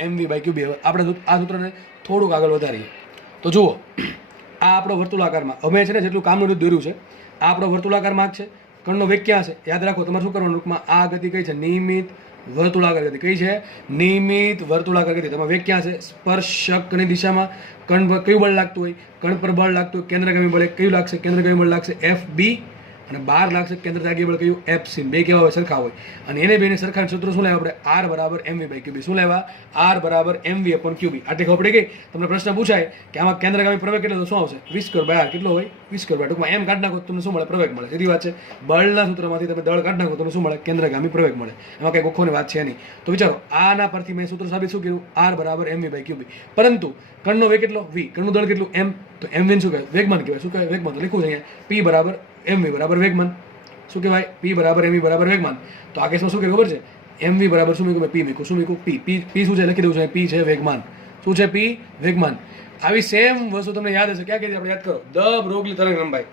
= mv/qb. આપણે આ સૂત્રને થોડુંક આગળ વધારીએ તો જુઓ, આ આપણો વર્તુળાકારમાં અમે છે ને જેટલું કામનું રીત દોર્યું છે, આ આપણો વર્તુળાકાર માર્ગ છે. કણનો વેગ ક્યાં છે? યાદ રાખો. તમારે શું કરવાનું? ટૂંકમાં આ ગતિ કઈ છે? નિયમિત વર્તુળાકાર ગતિ. કઈ છે? નિયમિત વર્તુળાકાર ગતિ. તમારે વેગ ક્યાં છે? સ્પર્શકની દિશામાં. કણ પર કયું બળ લાગતું હોય? કણ પર બળ લાગતું હોય કેન્દ્રગામી બળ કયું લાગશે? કેન્દ્રગામી બળ લાગશે FB, અને બહાર લાગશે કેન્દ્રદાગી બળ કયું? FC. બે કેવા હોય? સરખા હોય. અને એને બેને સરખા સૂત્ર શું લેવા આપણે? r = mv/qb. શું લેવા? r = mv/qb. આટલી ખબર પડી ગઈ? તમને પ્રશ્ન પૂછાય કે આમાં કેન્દ્રગામી પ્રવેગ કેટલો? તો શું આવશે? v²/r. કેટલો હોય? v²/r. ટૂંકમાં એમ કાઢી નાખો તમને શું મળે? પ્રવેગ મળે. સીધી વાત છે. બળના સૂત્રમાંથી તમે દળ કાઢી નાખો તમને શું મળે? કેન્દ્રગામી પ્રવેગ મળે. એમાં કઈ ગોખવાની વાત છે નહીં. તો વિચારો, આના પરથી મેં સૂત્ર સાબિત શું કર્યું? r = mv/qb. પરંતુ કણનો વેગ કેટલો? v. કણનું દળ કેટલું? m. તો mv શું કહેવાય? વેગમાન કહેવાય. શું કહેવાય? વેગમાન. તો લખ્યું છે અહીંયા p = mv = વેગમાન. શું કહેવાય? p = mv = વેગમાન. તો આ કેસમાં શું કહેવાય ખબર છે? mv = શું મૂક્યું? p મૂક્યું. શું મૂક્યું? p શું છે? લખી દઉં છું. p છે વેગમાન. શું છે? p વેગમાન. આવી સેમ વસ્તુ તમને યાદ હશે. ક્યાં કીધી આપણે? યાદ કરો. દ બ્રોગલી તરંગ લંબાઈ.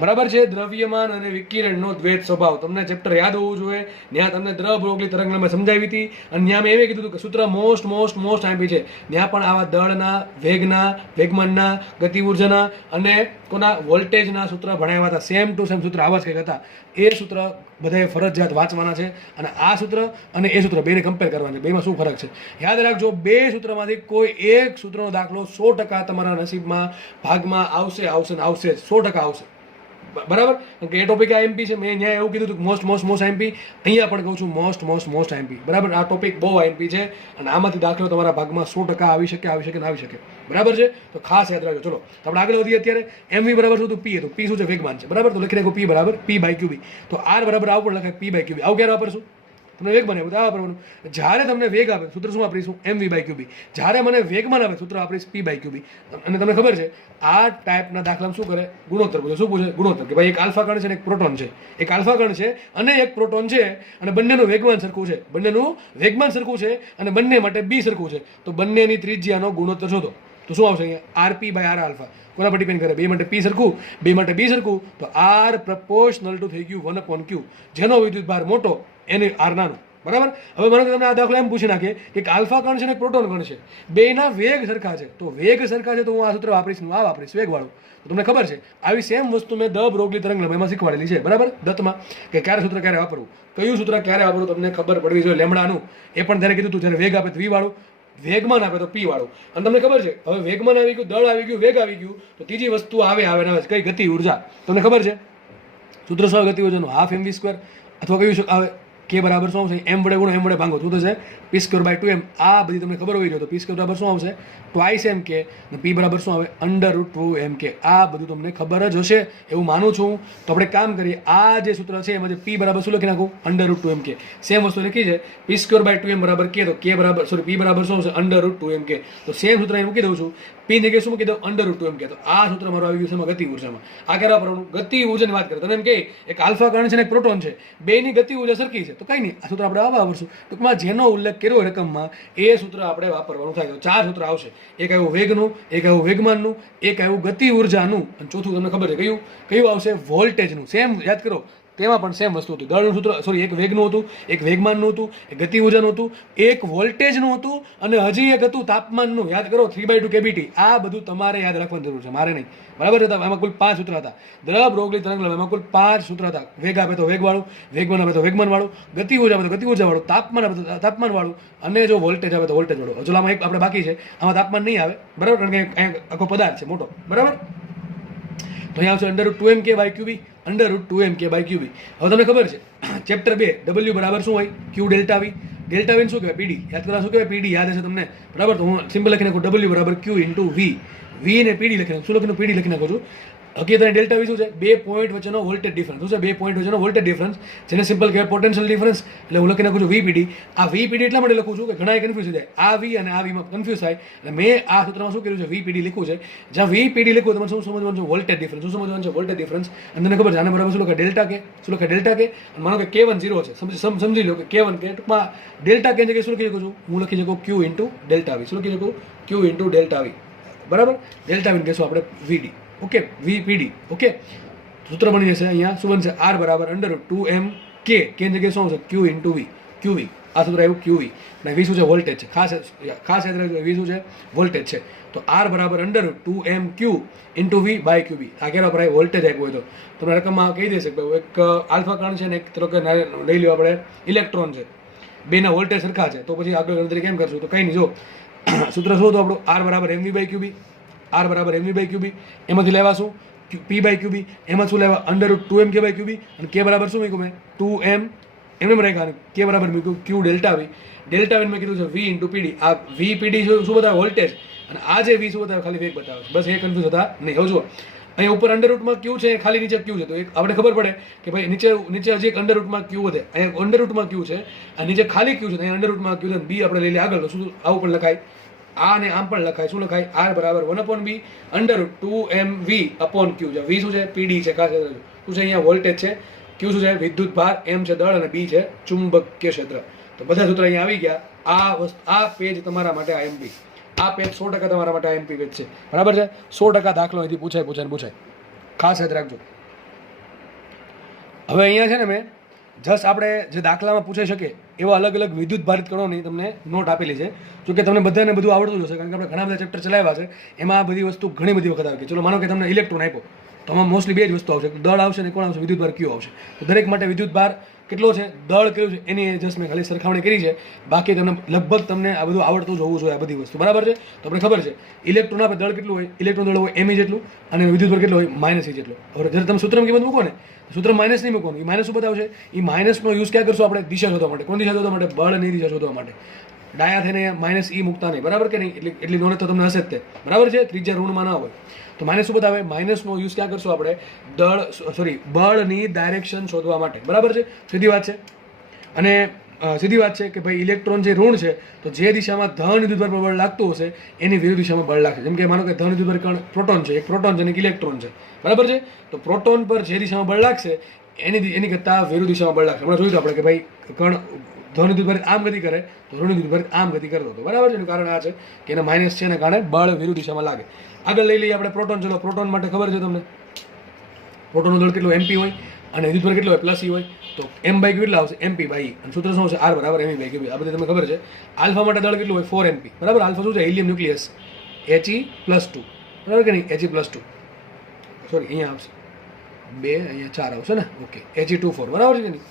બરાબર છે. દ્રવ્યમાન અને વિકિરણનો દ્વૈત સ્વભાવ. તમને ચેપ્ટર યાદ હોવું જોઈએ. ત્યાં તમને દ્ર બ્રોગલી તરંગ લંબાઈ સમજાવી હતી, અને ત્યાં મેં એમ કીધું હતું કે સૂત્ર મોસ્ટ આઈમ્પી છે. ત્યાં પણ આવા દળના, વેગના, વેગમાનના, ગતિ ઉર્જાના અને કોના વોલ્ટેજના સૂત્ર ભણાવ્યા હતા. સેમ ટુ સેમ સૂત્ર આવા જ કંઈક હતા. એ સૂત્ર બધાએ ફરજિયાત વાંચવાના છે. અને આ સૂત્ર અને એ સૂત્ર બેને કમ્પેર કરવાના છે. બેમાં શું ફરક છે યાદ રાખજો. બે સૂત્રમાંથી કોઈ એક સૂત્રનો દાખલો 100% તમારા નસીબમાં, ભાગમાં આવશે ને આવશે. 100% આવશે. બરાબર. કે એ ટોપિક આ એમપી છે. મેં અહીંયા એવું કીધું હતું મોસ્ટ એમપી. અહીંયા પણ કહું છું મોસ્ટ એમપી. બરાબર. આ ટોપિક બહુ એમપી છે, અને આમાંથી દાખલો તમારા ભાગમાં 100% આવી શકે. બરાબર છે. તો ખાસ યાદ રાખજો. ચલો આપણે આગળ વધીએ. અત્યારે mv બરાબર શું હતું? p હતું. p શું છે? વેગમાન છે. બરાબર. તો લખી નાખો p = p/qb. તો r બરાબર આવું પણ લખાય p/qb. આવું ક્યારે વાપરશું? તમને વેગ બનાવ્યું આ વાપરવાનું. જ્યારે તમને વેગ આવે સૂત્ર શું વાપરીશું? mv/qb. જ્યારે મને વેગમાન આવે સૂત્ર વાપરીશ p/qb. અને તમને ખબર છે આ ટાઈપના દાખલામાં શું કરે? ગુણોત્તર પૂછે. શું પૂછે? ગુણોત્તર. કે ભાઈ એક આલ્ફા કણ છે અને એક પ્રોટોન છે. એક આલ્ફા કણ છે અને એક પ્રોટોન છે, અને બંનેનું વેગમાન સરખું છે. અને બંને માટે b સરખું છે. તો બંનેની ત્રિજ્યાનો ગુણોત્તર શોધો. તો શું આવશે અહીંયા? rp/r alpha. કોના પર ડિપેન્ડ કરે? બે માટે p સરખું, બે માટે b સરખું. તો r પ્રપોર્શનલ ટુ થઈ ગયું 1/q. જેનો વિદ્યુત ભાર મોટો એને r નાનું. બરાબર. હવે મને તમને આ દાખલો એમ પૂછી નાખે કે આલ્ફા કણ છે ને પ્રોટોન કણ છે, બેના વેગ સરખા છે. તો વેગ સરખા છે તો હું આ સૂત્ર વાપરીશ, વેગવાળું. તો તમને ખબર છે આવી સેમ વસ્તુ મેં દ બ્રોગલી તરંગ લંબાઈમાં શીખવાડેલી છે. બરાબર. દત્તમાં કે ક્યારે સૂત્ર ક્યારે વાપરવું, કયું સૂત્ર ક્યારે વાપરવું તમને ખબર પડવી જોઈએ. લેમડાનું એ પણ ત્યારે કીધું તું. જ્યારે વેગ આપે તો v વાળું, વેગમાન આપે તો p વાળું. અને તમને ખબર છે હવે વેગમાન આવી ગયું, દળ આવી ગયું, વેગ આવી ગયું, તો ત્રીજી વસ્તુ આવે કઈ? ગતિ ઉર્જા. તમને ખબર છે સૂત્ર શું? ગતિ ઉર્જાનું ½ mv², અથવા કયું આવે? કે બરાબર શું આવશે? m વડે ગુણો m વડે ભાંગો. શું થશે? p²/2m. આ બધી તમને ખબર હોવી જોઈએ. તો p² બરાબર શું આવશે? Twice mk. અને p બરાબર શું આવે? √2mk. આ બધું તમને ખબર જ હશે એવું માનું છું. તો આપણે કામ કરીએ. આ જે સૂત્ર છે એમાં p બરાબર શું લખી નાખું? √2mk. સેમ વસ્તુ લખી છે. p²/2m બરાબર k. તો p બરાબર શું આવશે? √2mk. તો સેમ સૂત્ર અહીં મૂકી દઉં છું. p ને કે શું મૂકી દઉં? √2mk. તો આ સૂત્ર મારું આવી ગયું છે ગતિ ઉર્જામાં. આ ક્યારે વાપરવાનું? ગતિ ઉર્જાની વાત કરે. તમે એમ કે એક આલ્ફા કણ છે ને એક પ્રોટોન છે, બેની ગતિ ઉર્જા સરખી છે, તો કઈ નહીં, આ સૂત્ર આપણે વાપરશું. ટૂંકમાં જેનો ઉલ્લેખ કર્યો રકમમાં એ સૂત્ર આપણે વાપરવાનું થાય. તો 4 સૂત્ર આવશે. એક આવ્યું વેગનું, એક આવ્યું વેગમાનનું, એક આવ્યું ગતિ ઉર્જાનું, અને ચોથું તમને ખબર છે કયું આવશે? વોલ્ટેજનું. સેમ યાદ કરો. તેમાં પણ સેમ વસ્તુ હતી. દળનું સૂત્ર સોરી એક વેગનું હતું, એક વેગમાનનું હતું, એક ગતિ ઉર્જાનું હતું, એક વોલ્ટેજનું હતું અને હજી એક હતું તાપમાનનું. યાદ કરો 3/2 કેબીટી. આ બધું તમારે યાદ રાખવાની જરૂર છે, મારે નહીં. બરાબર છે? એમાં કુલ 5 સૂત્ર હતા. ધ બ્રોગલી તરંગલંબ એમાં કુલ 5 સૂત્ર હતા. વેગ આપે તો વેગવાળું, વેગમાન આપે તો વેગમાનવાળું, ગતિ ઉર્જા આપે તો ગતિ ઉર્જાવાળું, તાપમાન આપે તો તાપમાનવાળું અને જો વોલ્ટેજ આપે તો વોલ્ટેજવાળું. હજુ આમાં એક આપણે બાકી છે, આમાં તાપમાન નહીં આવે. બરાબર? કારણ કે અહીંયા આખો પદાર્થ છે મોટો. બરાબર? તો અહીંયા આવશે √2mk/qb, √2mk/qb. હવે તમને ખબર છે ચેપ્ટર 2 W બરાબર શું હોય? Q delta V. Delta V શું કહેવાય? PD. યાદ કરવા શું કહેવાય? PD યાદ હશે તમને. બરાબર? તો હું સિમ્પલ લખી નાખું W બરાબર Q ઇન્ટુ V. V ને PD લખી નાખું. શું લખી PD લખી નાખું છું? હકીકત ડેલ્ટા V શું છે? 2 પોઈન્ટ વચ્ચેનો વોલ્ટેજ ડિફરન્સ. શું છે? 2 પોઈન્ટ વચ્ચેનો વોલ્ટેજ ડિફરન્સ, જેને સિમ્પલ કહેવાય પોટેન્શિયલ ડિફરન્સ. એટલે હું લખી નાખું છું VPD. આ VPD એટલા માટે લખું છું કે ઘણા કન્ફ્યુઝ થઈ જાય. આ V અને આ V માં કન્ફ્યુઝ થાય. એટલે મેં આ સૂત્રમાં શું કર્યું છે? VPD લખ્યું છે. જ્યાં VPD લખ્યું તમારે શું સમજવાનું છે? Voltage difference. શું સમજવાનું છે? Voltage difference. અને તમને ખબર છે આને બરાબર શું લખાય? ડેલ્ટા કે. શું લખાય? ડેલ્ટા કે. અને માનો કે K1 0 છે. સમજી લો કે K1 કે ટૂંકમાં ડેલ્ટા કે જગ્યાએ શું લખી શકું છું? હું લખી શકું Q ઇન્ટુ ડેલ્ટા V. શું લખી શકું? Q into delta V. બરાબર? ડેલ્ટા V કહેશું આપણે VD. Okay, VPD. ઓકે, સૂત્ર બની જશે અહીંયા શું બનશે? R બરાબર √2mk. કે જગ્યાએ શું આવશે? Q into V. QV. આ સૂત્ર આવ્યું QV. અને V શું છે? વોલ્ટેજ છે. ખાસ યાદ રાખજો, V શું છે? વોલ્ટેજ છે. તો R બરાબર √2mq ઇન્ટુ V/QB. આ કેવા વપરાય? વોલ્ટેજ આપ્યું હોય તો તમને રકમમાં કહી દેશે કે એક આલ્ફા કણ છે ને એક તરફ લઈ લો આપણે ઇલેક્ટ્રોન છે, બેના વોલ્ટેજ સરખા છે, તો પછી આગળ ગણતરી કેમ કરશું? તો કંઈ નહીં, જો સૂત્ર શું હતું આપણું? R બરાબર mv/QB. R બરાબર mv/QB. એમાંથી લેવા શું? P/QB. એમાં શું લેવા? √2mk/QB. અને K બરાબર શું મૂક્યું મેં? 2m. એમને રાખ્યા. K બરાબર મૂક્યું Q delta V. Delta V મેં કીધું છે V ઇન્ટુ PD. આ VPD શું બતાવે? વોલ્ટેજ. અને આ જે V શું બતાવે? ખાલી વેગ બતાવે. બસ એ કન્ફ્યુઝ હતા નહીં. હવે જુઓ અહીંયા ઉપર અંડરરૂટમાં Q છે, ખાલી નીચે Q છે. તો એક આપણે ખબર પડે કે ભાઈ નીચે હજી એક અંડરરૂટમાં Q વધે. અહીંયા અંડરરૂટમાં Q છે અને નીચે ખાલી Q છે. અહીંયા અંડરરૂટમાં Q છે. B આપણે લઈ લઈએ આગળ. તો શું આવું પણ લખાય? આ ને આમ પણ લખાય. શું લખાય? R બરાબર 1/B √2mV upon Q. V શું છે? PD છે. ખાસ શું છે? અહીંયા વોલ્ટેજ છે. Q શું છે? વિદ્યુત ભાર. M છે દળ અને B છે ચુંબકીય ક્ષેત્ર. તો બધા સૂત્ર અહીંયા આવી ગયા. આ પેજ તમારા માટે IMP. આ પેજ 100% તમારા માટે IMP પેજ છે. બરાબર છે? 100% દાખલો અહીંથી પૂછાય. ખાસ યાદ રાખજો. હવે અહીંયા છે ને મેં જસ્ટ આપણે જે દાખલામાં પૂછાઈ શકે એવા અલગ અલગ વિદ્યુત ભારિત કણોની તમને નોટ આપેલી છે. જો કે તમને બધાને બધું આવડતું હશે, કારણ કે આપણે ઘણા બધા ચેપ્ટર ચલાવ્યા છે. એમાં આ બધી વસ્તુ ઘણી બધી વખત આવે કે ચલો માનો કે તમને ઇલેક્ટ્રોન આપ્યો, તો આમાં મોસ્ટલી બે જ વસ્તુ આવશે, દળ આવશે ને કોણ આવશે? વિદ્યુત ભાર Q આવશે. તો દરેક માટે વિદ્યુત ભાર કેટલો છે, દળ કેટલું છે, એની જસ્ટ મેં ખાલી સરખામણી કરી છે. બાકી તમને લગભગ તમને આ બધું આવડતું જ હોવું જોઈએ, આ બધી વસ્તુ. બરાબર છે? તો આપણે ખબર છે ઇલેક્ટ્રોન આપે દળ કેટલું હોય? ઇલેક્ટ્રોન દળ હોય ME જેટલું અને વિદ્યુત ભાર કેટલો હોય? -E જેટલો. હવે જ્યારે તમે સૂત્રમાં કિંમત મૂકો ને, સૂત્ર માઇનસ નહીં મૂકવાનું. એ માઇનસ શું બતાવશે? એ માઇનસનો યુઝ ક્યાં કરશું આપણે? દિશા શોધવા માટે. કોણ દિશા શોધવા માટે? બળની દિશા શોધવા માટે. ડાયા થઈને -E મૂકતા નહીં. બરાબર કે નહીં? એટલી નોલેજ તો તમને હશે જ તે. બરાબર છે? ત્રિજ્યા ઋણમાં ના હોય તો માઇનસ શું બતાવે? માઇનસનો યુઝ ક્યાં કરશું આપણે? બળની ડાયરેક્શન શોધવા માટે. બરાબર છે? સીધી વાત છે. અને સીધી વાત છે કે ભાઈ ઇલેક્ટ્રોન જે ઋણ છે, તો જે દિશામાં ધન વિદ્યુતભાર પર બળ લાગતું હશે એની વિરુદ્ધ દિશામાં બળ લાગશે. જેમ કે માનો કે ધન વિદ્યુતભાર કણ પ્રોટોન છે, એક પ્રોટોન છે અને એક ઇલેક્ટ્રોન છે. બરાબર છે? તો પ્રોટોન પર જે દિશામાં બળ લાગશે એની કરતાં વિરુદ્ધ દિશામાં બળ લાગશે. હમણાં જોયું આપણે કે ભાઈ કણ ધન વિદ્યુતભારિત આમ ગતિ કરે તો ઋણ વિદ્યુતભારિત આમ ગતિ કરતો હતો. બરાબર છે? એનું કારણ આ છે કે એને માઇનસ છે, એને કારણે બળ વિરુદ્ધ દિશામાં લાગે. આગળ લઈ લઈએ આપણે પ્રોટોન. ચલો પ્રોટોન માટે ખબર છે તમને પ્રોટોનનું દળ કેટલું? MP હોય અને વિદ્યુતભાર કેટલો હોય? +E હોય. તો M/Q કેટલા આવશે? MP/E. અને સૂત્ર શું છે? R બરાબર me/Q. આ બધી તમને ખબર છે. આલ્ફા માટે દળ કેટલું હોય? 4mp. બરાબર? આલ્ફા શું છે? Helium nucleus He+2. બરાબર કે નહીં? He+2. સોરી, અહીંયા આવશે 2, અહીંયા 4 આવશે ને? Okay, He2+4. બરાબર છે કે નહીં?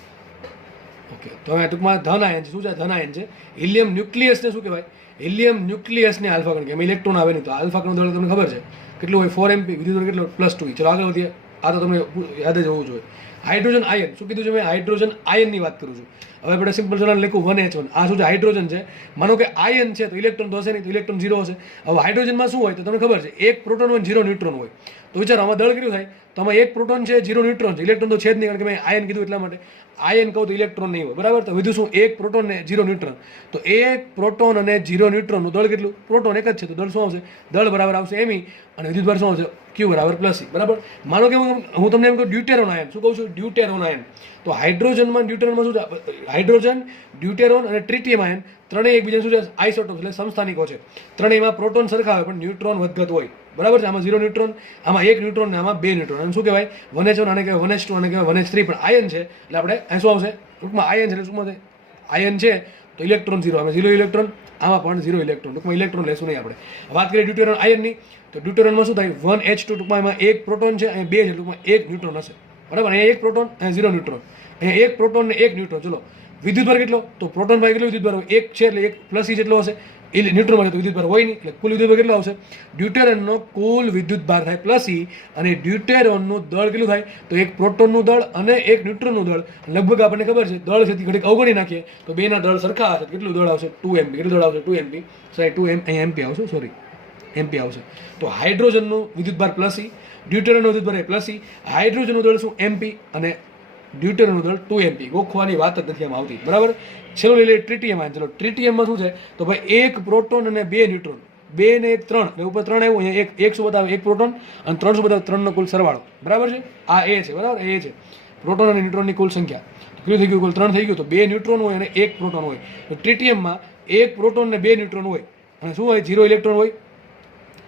ઓકે, તો હવે ટૂંકમાં ધન આયન છે. શું છે? ધન આયન છે. હિલિયમ ન્યુક્લિયસને શું કહેવાય? હિલિયમ ન્યુક્લિયસને આલ્ફા કણ કહેવાય. ઇલેક્ટ્રોન આવે નહીં તો આલ્ફા કણનું દળ તમને ખબર છે કેટલું હોય? 4mp. વિદ્યુત કેટલો? +2. ચલો આગળ વધીએ. આ તો તમને યાદ જ હોવું જોઈએ. Hydrogen ion. શું કીધું છે મેં? હાઇડ્રોજન આયનની વાત કરું છું. હવે આપણે સિમ્પલ સોલ્યુશન લખ્યું 1H1. આ શું છે? હાઇડ્રોજન છે. માનો કે આયન છે તો ઇલેક્ટ્રોન તો હશે નહીં, તો ઇલેક્ટ્રોન 0 હશે. હવે હાઇડ્રોજનમાં શું હોય? તો તમને ખબર છે એક પ્રોટોન હોય, 0 ન્યુટ્રોન હોય. તો વિચારો આમાં દળ કેટલું થાય? તો આમાં એક પ્રોટોન છે, 0 ન્યુટ્રોન છે. ઇલેક્ટ્રોન તો છે જ નહીં, કારણ કે મેં આયન કીધું એટલા માટે. આયન કહું તો ઇલેક્ટ્રોન નહીં હોય. બરાબર? તો વિધું શું? એક પ્રોટોન ને 0 ન્યુટ્રોન. તો એક પ્રોટોન અને 0 ન્યુટ્રોનનું દળ કેટલું? પ્રોટોન એક જ છે તો દળ શું આવશે? દળ બરાબર આવશે Me અને વિદ્યુતભાર શું આવશે? Q બરાબર +E. બરાબર? માનો કે હું તમને એમ કહું ડ્યુટેરોન આયન. શું કહું છું? ડ્યુટેરોન આયન. તો હાઇડ્રોજનમાં ડ્યુટેરોનમાં શું છે? હાઇડ્રોજન, ડ્યુટેરોન અને ટ્રિટિયમ આયન ત્રણેય એકબીજા શું છે? આઇસોટોપ એટલે સમસ્થાનિકો છે. ત્રણેયમાં પ્રોટોન સરખા હોય પણ ન્યુટ્રોન વધઘટ હોય. બરાબર છે. આમાં 0 ન્યુટ્રોન, આમાં 1 ન્યુટ્રોન ને આમાં 2 ન્યુટ્રોન. અને શું કહેવાય 1h1 આને કહેવાય 1h2 આને કહેવાય 1h3. પણ આયન છે એટલે આપણે અહીં શું આવશે ટૂંકમાં આયન છે એટલે શું છે આયન છે તો ઇલેક્ટ્રોન 0 આવે, 0 ઇલેક્ટ્રોન, આમાં પણ 0 ઇલેક્ટ્રોન. ટૂંકમાં ઇલેક્ટ્રોન લેશું નહીં આપણે. વાત કરીએ ડ્યુટેરિયમ આયનની તો ડ્યુટેરિયમમાં શું થાય 1h2 ટૂંકમાં એમાં 1 પ્રોટોન છે અને 2 છે ટૂંકમાં 1 ન્યુટ્રોન હશે. બરાબર, અહીંયા 1 પ્રોટોન અને 0 ન્યુટ્રોન, અહીંયા 1 પ્રોટોન ને 1 ન્યુટ્રોન. ચલો વિદ્યુતભાર કેટલો તો પ્રોટોન ભાઈ કેટલો વિદ્યુતભાર હોય 1 છે એટલે 1 પ્લસ જેટલો હશે. ન્યુટ્રોન માં તો વિદ્યુતભાર હોય નહીં એટલે કુલ વિદ્યુતભાર કેટલો આવશે ડ્યુટેરિયમનો કુલ વિદ્યુતભાર થાય પ્લસ ઈ અને ડ્યુટેરિયમનું દળ કેટલું થાય તો 1 પ્રોટોનનું દળ અને 1 ન્યુટ્રોનનું દળ લગભગ આપણને ખબર છે દળ છે ઘડીક અવગણી નાખીએ તો બેના દળ સરખા હશે. કેટલું દળ આવશે 2mp. કેટલું દળ આવશે 2mp, સોરી 2m અહીંયા mp આવશે, સોરી mp આવશે. તો હાઇડ્રોજનનું વિદ્યુતભાર પ્લસ ઈ, ડ્યુટેરિયમનો વિદ્યુતભાર પ્લસ ઈ, હાઇડ્રોજનનું દળ શું mp અને ડ્યુટેરિયમનું દળ 2mp. ગોખવાની વાત જ નથી આમાં આવતી. બરાબર, છેલ્લું લઈ લઈએ ટ્રિટિયમ આયન. ચલો ટ્રિટિયમમાં શું છે તો ભાઈ 1 પ્રોટોન અને 2 ન્યુટ્રોન, 2 ને 1 3 એટલે ઉપર 3 આવ્યું, અહીંયા 1 શું બતાવે 1 પ્રોટોન અને 3 શું બતાવે 3 નો કુલ સરવાળો. બરાબર છે, આ એ છે. બરાબર, એ છે પ્રોટોન અને ન્યુટ્રોનની કુલ સંખ્યા. કેટલું થઈ ગયું કુલ 3 થઈ ગયું. તો 2 ન્યુટ્રોન હોય અને 1 પ્રોટોન હોય. તો ટ્રિટિયમમાં 1 પ્રોટોન ને 2 ન્યુટ્રોન હોય અને શું હોય 0 ઇલેક્ટ્રોન હોય.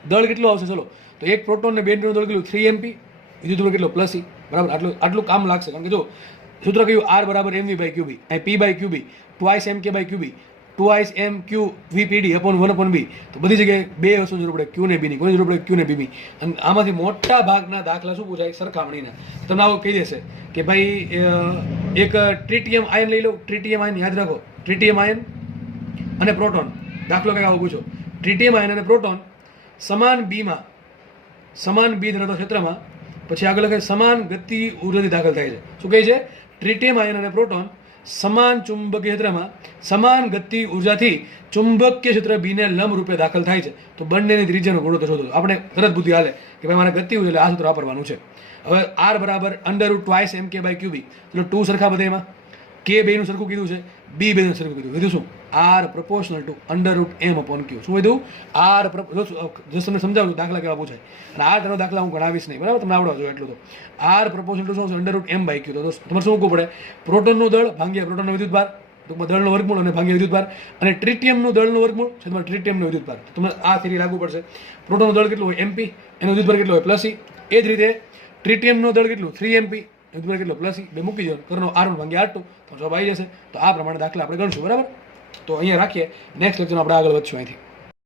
દળ કેટલું આવશે ચલો તો 1 પ્રોટોન ને 2 ન્યુટ્રોન દળ કેટલું 3mp, વિદ્યુતભાર કેટલો પ્લસ ઈ. બરાબર, આટલું કામ લાગશે કારણ કે જો સૂત્ર કયું R બરાબર mv/qb, અહીં p/qb twice mk/qb twice mqvpd upon 1/b. તો બધી જગ્યાએ બે વસ્તુ જરૂર પડે q ને b ની, કોઈ જરૂર પડે q ને b ની. અને આમાંથી મોટા ભાગના દાખલા શું પૂછાય સરખામણીના. તમને આવો કહી દેશે કે ભાઈ એક ટ્રિટિયમ આયન લઈ લો, ટ્રિટિયમ આયન યાદ રાખો, ટ્રિટિયમ આયન અને પ્રોટોન. દાખલો કંઈક આવો પૂછો ટ્રિટિયમ આયન અને પ્રોટોન સમાન બીમાં, સમાન બી ધરાવતા ક્ષેત્રમાં, પછી આગળ લખે સમાન ગતિ ઉર્જાથી દાખલ થાય છે. શું કહે છે ટ્રિટિયમ આયન અને પ્રોટોન સમાન ચુંબકીય ક્ષેત્રમાં સમાન ગતિ ઉર્જાથી ચુંબકીય ક્ષેત્ર બીને લંબ રૂપે દાખલ થાય છે. તો બંનેની ત્રિજ્યાનો ગુણોત્તર શોધો. આપણે તરત બુદ્ધિ હાલે કે ભાઈ મારે ગતિ ઉર્જા એટલે આ સૂત્ર વાપરવાનું છે. હવે R બરાબર √2 mk/qb, એટલે 2 સરખા બધે એમાં k બેનું સરખું કીધું છે, b બેનું સરખું કીધું. કીધું શું R proportional to √m/q. શું કીધું R જો તમને સમજાવું દાખલા કેવા પૂછાય અને આ તેનો દાખલા હું ગણાવીશ નહીં. બરાબર, તમને આવડવા જોઈએ એટલું. તો R proportional to શું √m/q. તો તમારે શું મૂકવું પડે પ્રોટોનનું દળ ભાગ્યા પ્રોટોનનો વિદ્યુતભાર, ટૂંકમાં દળનો વર્ગમૂળ અને ભાગ્યા વિદ્યુતભાર, અને ટ્રિટિયમનું દળનું વર્ગમૂળ છે તમારે ટ્રિટિયમનો વિદ્યુતભાર. તમારે આ થિયરી લાગુ પડશે. પ્રોટોનનું દળ કેટલું હોય mp, એનો વિદ્યુતભાર કેટલો હોય પ્લસ ઈ. એ જ રીતે ટ્રિટિયમનું દળ કેટલું 3mp, વિદ્યુતભાર કેટલો પ્લસ ઈ. બે મૂકી દો કરનો R1 ભાગ્યા R2 તો જવાબ આવી જશે. તો આ પ્રમાણે દાખલા આપણે ગણશું. બરાબર, તો અહીંયા રાખીએ. નેક્સ્ટ લેક્ચરમાં આપણે આગળ વધશું અહીંથી.